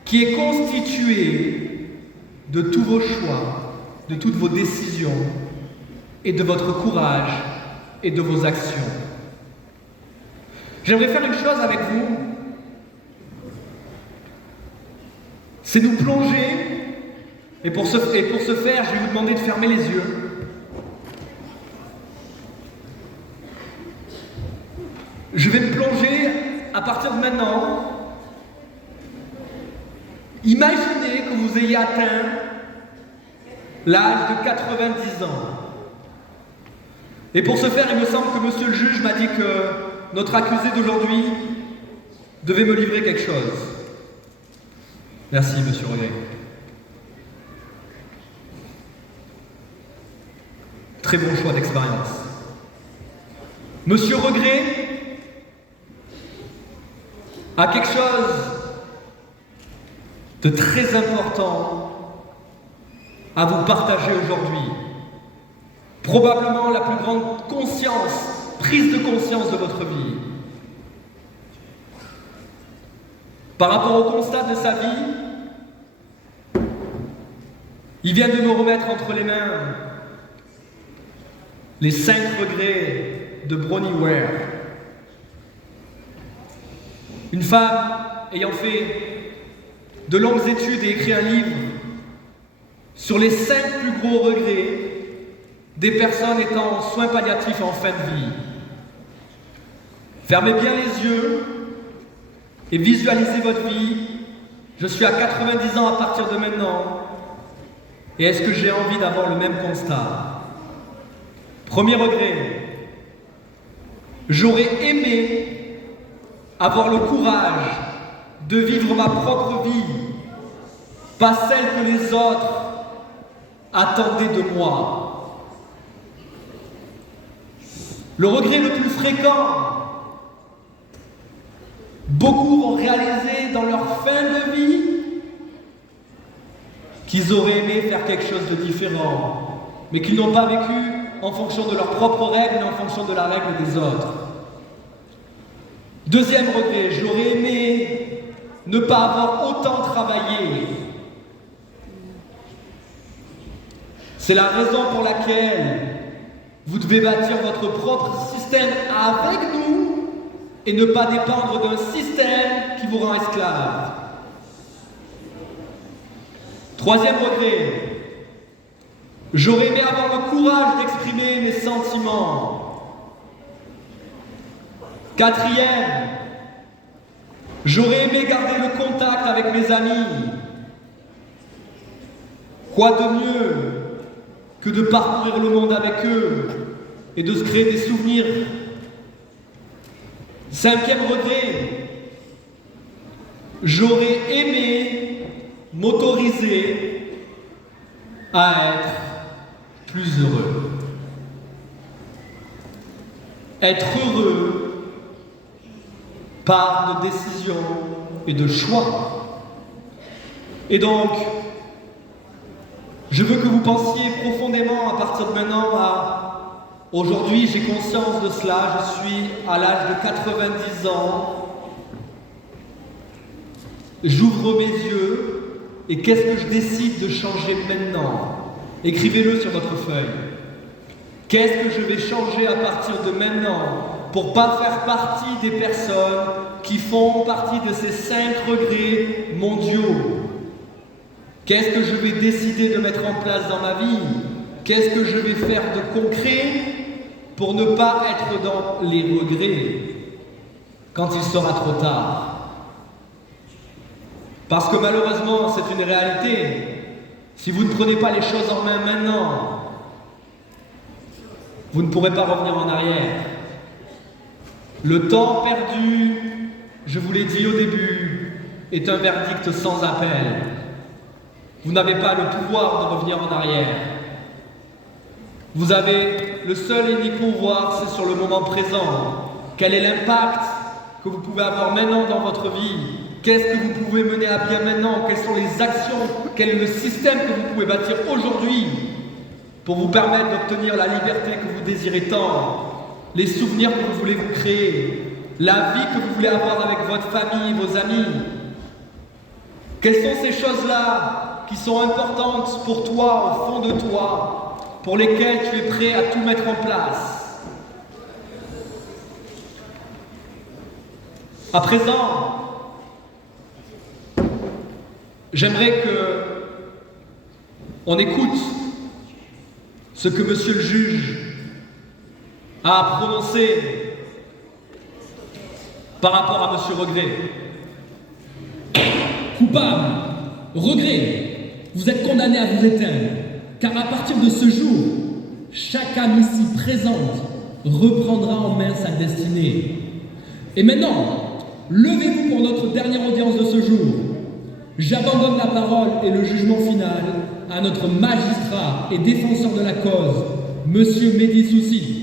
qui est constitué de tous vos choix, de toutes vos décisions et de votre courage et de vos actions. J'aimerais faire une chose avec vous, c'est nous plonger, et pour ce faire, je vais vous demander de fermer les yeux. Je vais me plonger à partir de maintenant. Imaginez que vous ayez atteint l'âge de 90 ans. Et pour ce faire, il me semble que monsieur le juge m'a dit que notre accusé d'aujourd'hui devait me livrer quelque chose. Merci, monsieur Regret. Très bon choix d'expérience. Monsieur Regret a quelque chose de très important à vous partager aujourd'hui. Probablement la plus grande prise de conscience de votre vie. Par rapport au constat de sa vie, il vient de me remettre entre les mains les 5 regrets de Bronnie Ware. Une femme ayant fait de longues études et écrit un livre sur les 5 plus gros regrets des personnes étant en soins palliatifs en fin de vie. Fermez bien les yeux et visualisez votre vie. Je suis à 90 ans à partir de maintenant. Et est-ce que j'ai envie d'avoir le même constat? Premier regret. J'aurais aimé avoir le courage de vivre ma propre vie, pas celle que les autres attendaient de moi. Le regret le plus fréquent, Beaucoup vont réaliser dans leur fin de vie qu'ils auraient aimé faire quelque chose de différent, mais qu'ils n'ont pas vécu en fonction de leurs propres règles, mais en fonction de la règle des autres. Deuxième regret, j'aurais aimé ne pas avoir autant travaillé. C'est la raison pour laquelle vous devez bâtir votre propre système avec nous et ne pas dépendre d'un système qui vous rend esclave. Troisième regret, j'aurais aimé avoir le courage d'exprimer mes sentiments. Quatrième, j'aurais aimé garder le contact avec mes amis. Quoi de mieux que de parcourir le monde avec eux et de se créer des souvenirs. Cinquième regret, j'aurais aimé m'autoriser à être plus heureux. Être heureux par de décisions et de choix. Et donc, je veux que vous pensiez profondément à partir de maintenant à aujourd'hui, j'ai conscience de cela, je suis à l'âge de 90 ans, j'ouvre mes yeux et qu'est-ce que je décide de changer maintenant? Écrivez-le sur votre feuille. Qu'est-ce que je vais changer à partir de maintenant pour ne pas faire partie des personnes qui font partie de ces 5 regrets mondiaux? Qu'est-ce que je vais décider de mettre en place dans ma vie? Qu'est-ce que je vais faire de concret pour ne pas être dans les regrets quand il sera trop tard? Parce que malheureusement, c'est une réalité. Si vous ne prenez pas les choses en main maintenant, vous ne pourrez pas revenir en arrière. Le temps perdu, je vous l'ai dit au début, est un verdict sans appel. Vous n'avez pas le pouvoir de revenir en arrière. Vous avez le seul et unique pouvoir, c'est sur le moment présent. Quel est l'impact que vous pouvez avoir maintenant dans votre vie? Qu'est-ce que vous pouvez mener à bien maintenant? Quelles sont les actions? Quel est le système que vous pouvez bâtir aujourd'hui pour vous permettre d'obtenir la liberté que vous désirez tant, les souvenirs que vous voulez vous créer, la vie que vous voulez avoir avec votre famille, vos amis? Quelles sont ces choses-là qui sont importantes pour toi, au fond de toi, pour lesquelles tu es prêt à tout mettre en place? À présent, j'aimerais que on écoute ce que monsieur le juge a prononcé par rapport à monsieur Regret. Coupable, regret, vous êtes condamné à vous éteindre, car à partir de ce jour, chaque âme ici présente reprendra en main sa destinée. Et maintenant, levez-vous pour notre dernière audience de ce jour. J'abandonne la parole et le jugement final à notre magistrat et défenseur de la cause, monsieur Mehdi Soussi.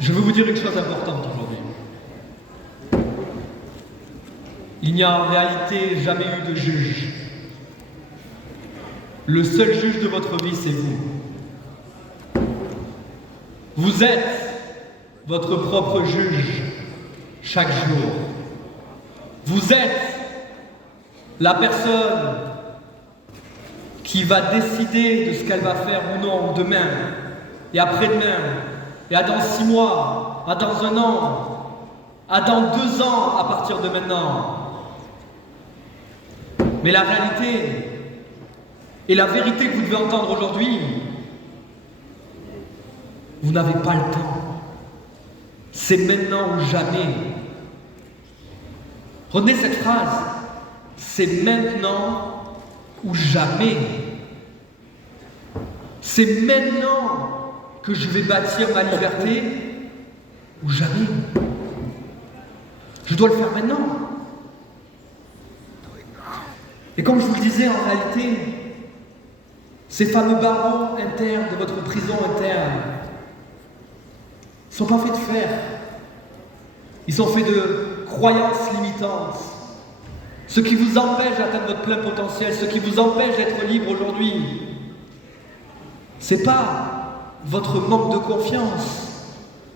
Je veux vous dire une chose importante aujourd'hui. Il n'y a en réalité jamais eu de juge. Le seul juge de votre vie, c'est vous. Vous êtes votre propre juge chaque jour. Vous êtes la personne qui va décider de ce qu'elle va faire ou non demain et après-demain. Et à dans 6 mois, à dans 1 an, à dans 2 ans à partir de maintenant. Mais la réalité et la vérité que vous devez entendre aujourd'hui, vous n'avez pas le temps. C'est maintenant ou jamais. Retenez cette phrase. C'est maintenant ou jamais. C'est maintenant que je vais bâtir ma liberté ou jamais. Je dois le faire maintenant. Et comme je vous le disais, en réalité, ces fameux barreaux internes de votre prison interne ne sont pas faits de fer. Ils sont faits de croyances limitantes. Ce qui vous empêche d'atteindre votre plein potentiel, ce qui vous empêche d'être libre aujourd'hui, ce n'est pas votre manque de confiance,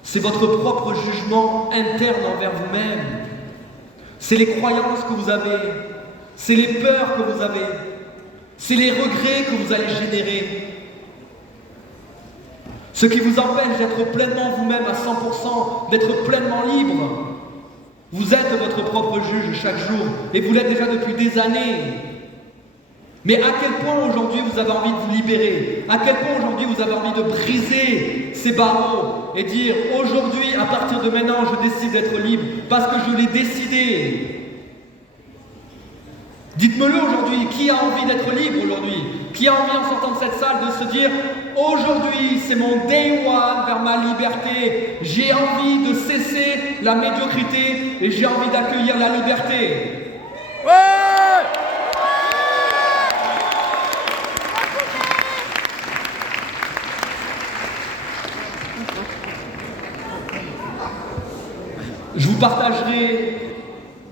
c'est votre propre jugement interne envers vous-même. C'est les croyances que vous avez, c'est les peurs que vous avez, c'est les regrets que vous allez générer. Ce qui vous empêche d'être pleinement vous-même à 100%, d'être pleinement libre. Vous êtes votre propre juge chaque jour, et vous l'êtes déjà depuis des années. Mais à quel point aujourd'hui vous avez envie de vous libérer? À quel point aujourd'hui vous avez envie de briser ces barreaux et dire aujourd'hui, à partir de maintenant, je décide d'être libre parce que je l'ai décidé. Dites-me-le aujourd'hui, qui a envie d'être libre aujourd'hui? Qui a envie en sortant de cette salle de se dire aujourd'hui c'est mon day one vers ma liberté, j'ai envie de cesser la médiocrité et j'ai envie d'accueillir la liberté. Ouais! Je vous partagerai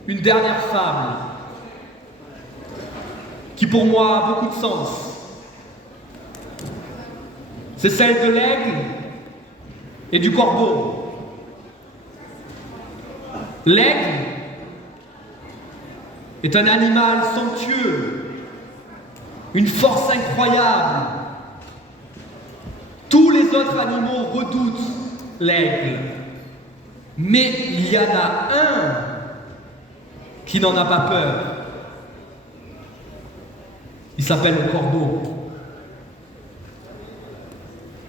une dernière fable qui pour moi a beaucoup de sens. C'est celle de l'aigle et du corbeau. L'aigle est un animal somptueux, une force incroyable. Tous les autres animaux redoutent l'aigle. Mais il y en a un qui n'en a pas peur. Il s'appelle le corbeau.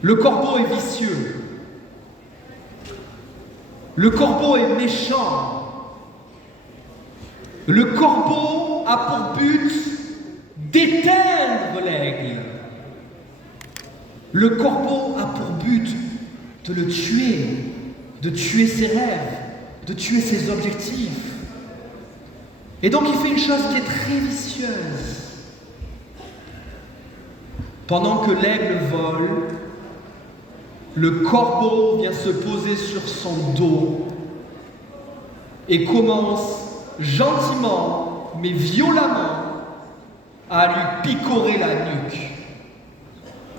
Le corbeau est vicieux. Le corbeau est méchant. Le corbeau a pour but d'éteindre l'aigle. Le corbeau a pour but de le tuer, de tuer ses rêves, de tuer ses objectifs. Et donc il fait une chose qui est très vicieuse. Pendant que l'aigle vole, le corbeau vient se poser sur son dos et commence gentiment, mais violemment, à lui picorer la nuque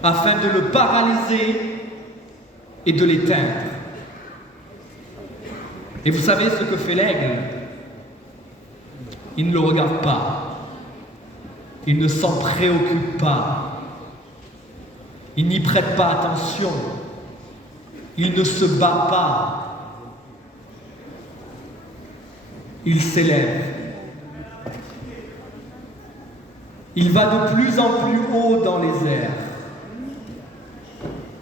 afin de le paralyser et de l'éteindre. Et vous savez ce que fait l'aigle? Il ne le regarde pas. Il ne s'en préoccupe pas. Il n'y prête pas attention. Il ne se bat pas. Il s'élève. Il va de plus en plus haut dans les airs.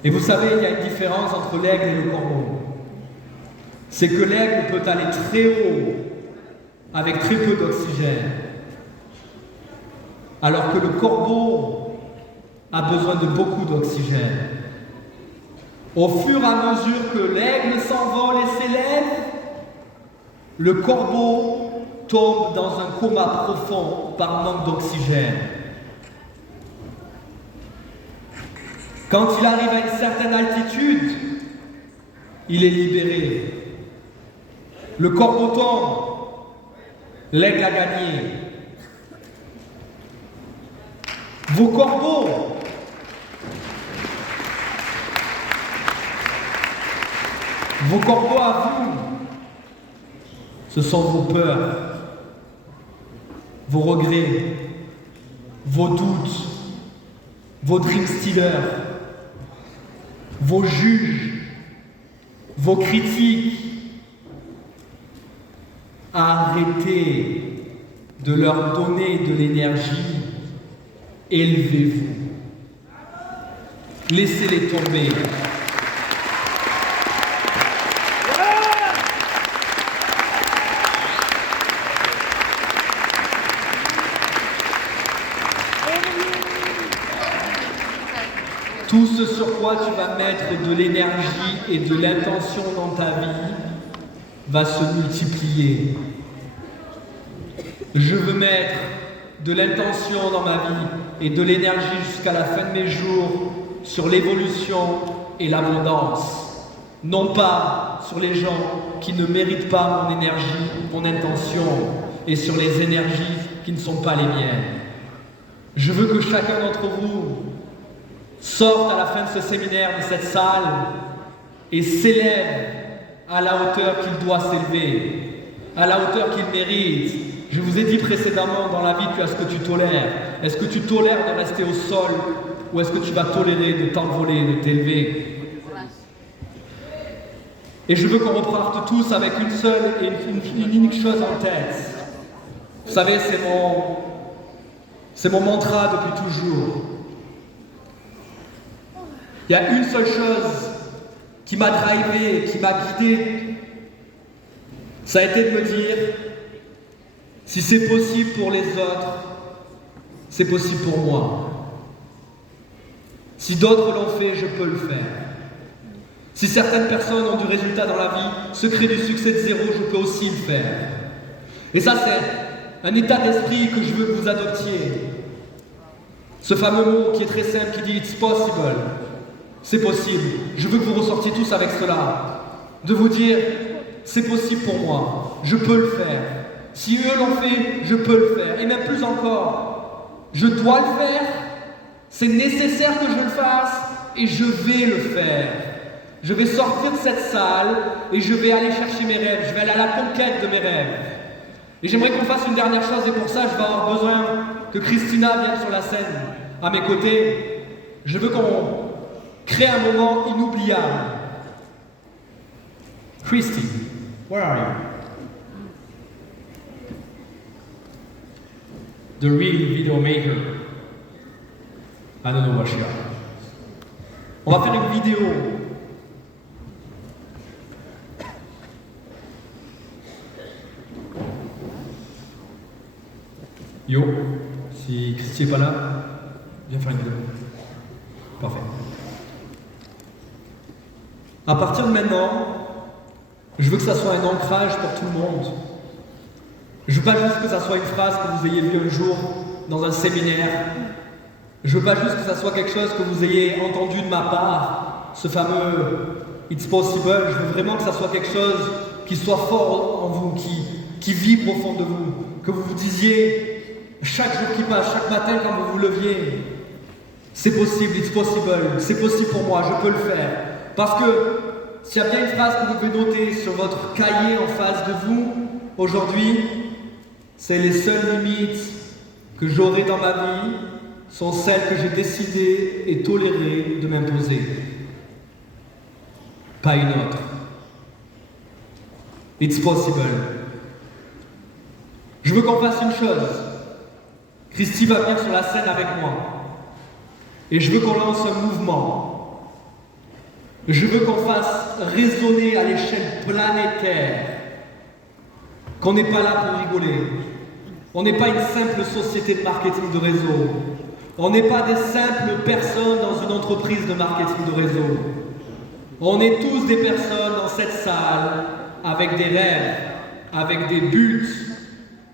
Et vous savez, il y a une différence entre l'aigle et le corbeau. C'est que l'aigle peut aller très haut avec très peu d'oxygène, alors que le corbeau a besoin de beaucoup d'oxygène. Au fur et à mesure que l'aigle s'envole et s'élève, le corbeau tombe dans un coma profond par manque d'oxygène. Quand il arrive à une certaine altitude, il est libéré. Le corbeau tombe, l'aigle a gagné. Vos corbeaux à vous, ce sont vos peurs, vos regrets, vos doutes, vos dream stealers, vos juges, vos critiques. Arrêtez de leur donner de l'énergie, élevez-vous. Laissez-les tomber. Tout ce sur quoi tu vas mettre de l'énergie et de l'intention dans ta vie va se multiplier. Je veux mettre de l'intention dans ma vie et de l'énergie jusqu'à la fin de mes jours sur l'évolution et l'abondance. Non pas sur les gens qui ne méritent pas mon énergie, mon intention, et sur les énergies qui ne sont pas les miennes. Je veux que chacun d'entre vous sorte à la fin de ce séminaire, de cette salle, et s'élève à la hauteur qu'il doit s'élever, à la hauteur qu'il mérite. Je vous ai dit précédemment, dans la vie, tu as ce que tu tolères. Est-ce que tu tolères de rester au sol, ou est-ce que tu vas tolérer de t'envoler, de t'élever? Et je veux qu'on reparte tous avec une seule et une unique chose en tête. Vous savez, c'est mon mantra depuis toujours. Il y a une seule chose qui m'a drivé, qui m'a guidé. Ça a été de me dire, si c'est possible pour les autres, c'est possible pour moi. Si d'autres l'ont fait, je peux le faire. Si certaines personnes ont du résultat dans la vie, se créent du succès de zéro, je peux aussi le faire. Et ça, c'est un état d'esprit que je veux que vous adoptiez. Ce fameux mot qui est très simple, qui dit « It's possible ». C'est possible. Je veux que vous ressortiez tous avec cela. De vous dire « C'est possible pour moi. Je peux le faire. Si eux l'ont fait, je peux le faire. » Et même plus encore, je dois le faire. C'est nécessaire que je le fasse et je vais le faire. Je vais sortir de cette salle et je vais aller chercher mes rêves. Je vais aller à la conquête de mes rêves. Et j'aimerais qu'on fasse une dernière chose, et pour ça, je vais avoir besoin que Christina vienne sur la scène à mes côtés. Je veux qu'on crée un moment inoubliable. Christy, where are you? The real video maker. I don't know what she are. On va faire une vidéo. Yo, si Christy n'est pas là, viens faire une vidéo. Parfait. À partir de maintenant, je veux que ça soit un ancrage pour tout le monde. Je veux pas juste que ça soit une phrase que vous ayez vue un jour dans un séminaire. Je veux pas juste que ça soit quelque chose que vous ayez entendu de ma part, ce fameux « It's possible ». Je veux vraiment que ça soit quelque chose qui soit fort en vous, qui vibre au fond de vous, que vous vous disiez chaque jour qui passe, chaque matin quand vous vous leviez, c'est possible, it's possible, c'est possible pour moi, je peux le faire. Parce que s'il y a bien une phrase que vous devez noter sur votre cahier en face de vous, aujourd'hui, c'est les seules limites que j'aurai dans ma vie sont celles que j'ai décidé et toléré de m'imposer. Pas une autre. It's possible. Je veux qu'on fasse une chose. Christy va venir sur la scène avec moi. Et je veux qu'on lance un mouvement. Je veux qu'on fasse résonner à l'échelle planétaire qu'on n'est pas là pour rigoler. On n'est pas une simple société de marketing de réseau. On n'est pas des simples personnes dans une entreprise de marketing de réseau. On est tous des personnes dans cette salle avec des rêves, avec des buts.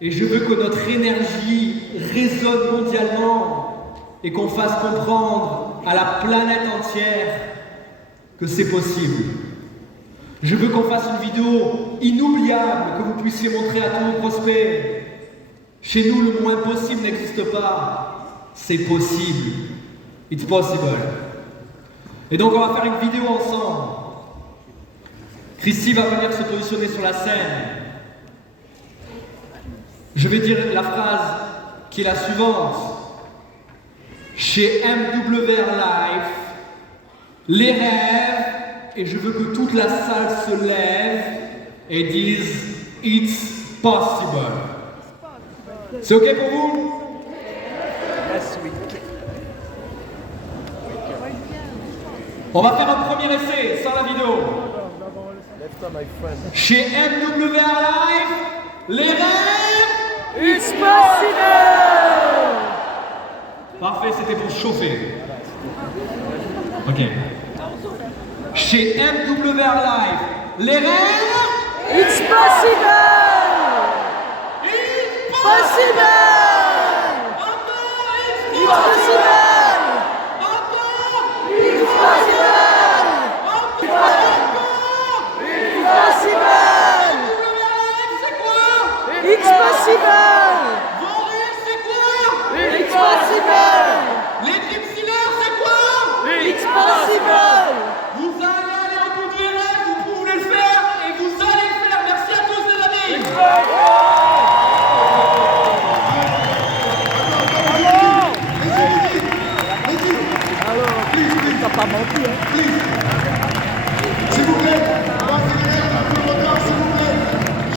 Et je veux que notre énergie résonne mondialement et qu'on fasse comprendre à la planète entière que c'est possible. Je veux qu'on fasse une vidéo inoubliable que vous puissiez montrer à tous vos prospects. Chez nous, le moins possible n'existe pas. C'est possible. It's possible. Et donc, on va faire une vidéo ensemble. Christy va venir se positionner sur la scène. Je vais dire la phrase qui est la suivante. Chez MWR Life, les rêves, et je veux que toute la salle se lève et dise « It's possible ». C'est OK pour vous? On va faire un premier essai sans la vidéo. Chez MWR Life, les rêves, it's possible! Parfait, c'était pour chauffer. Ok. Chez MWR Life, les rêves, It's possible! it's possible! X possible.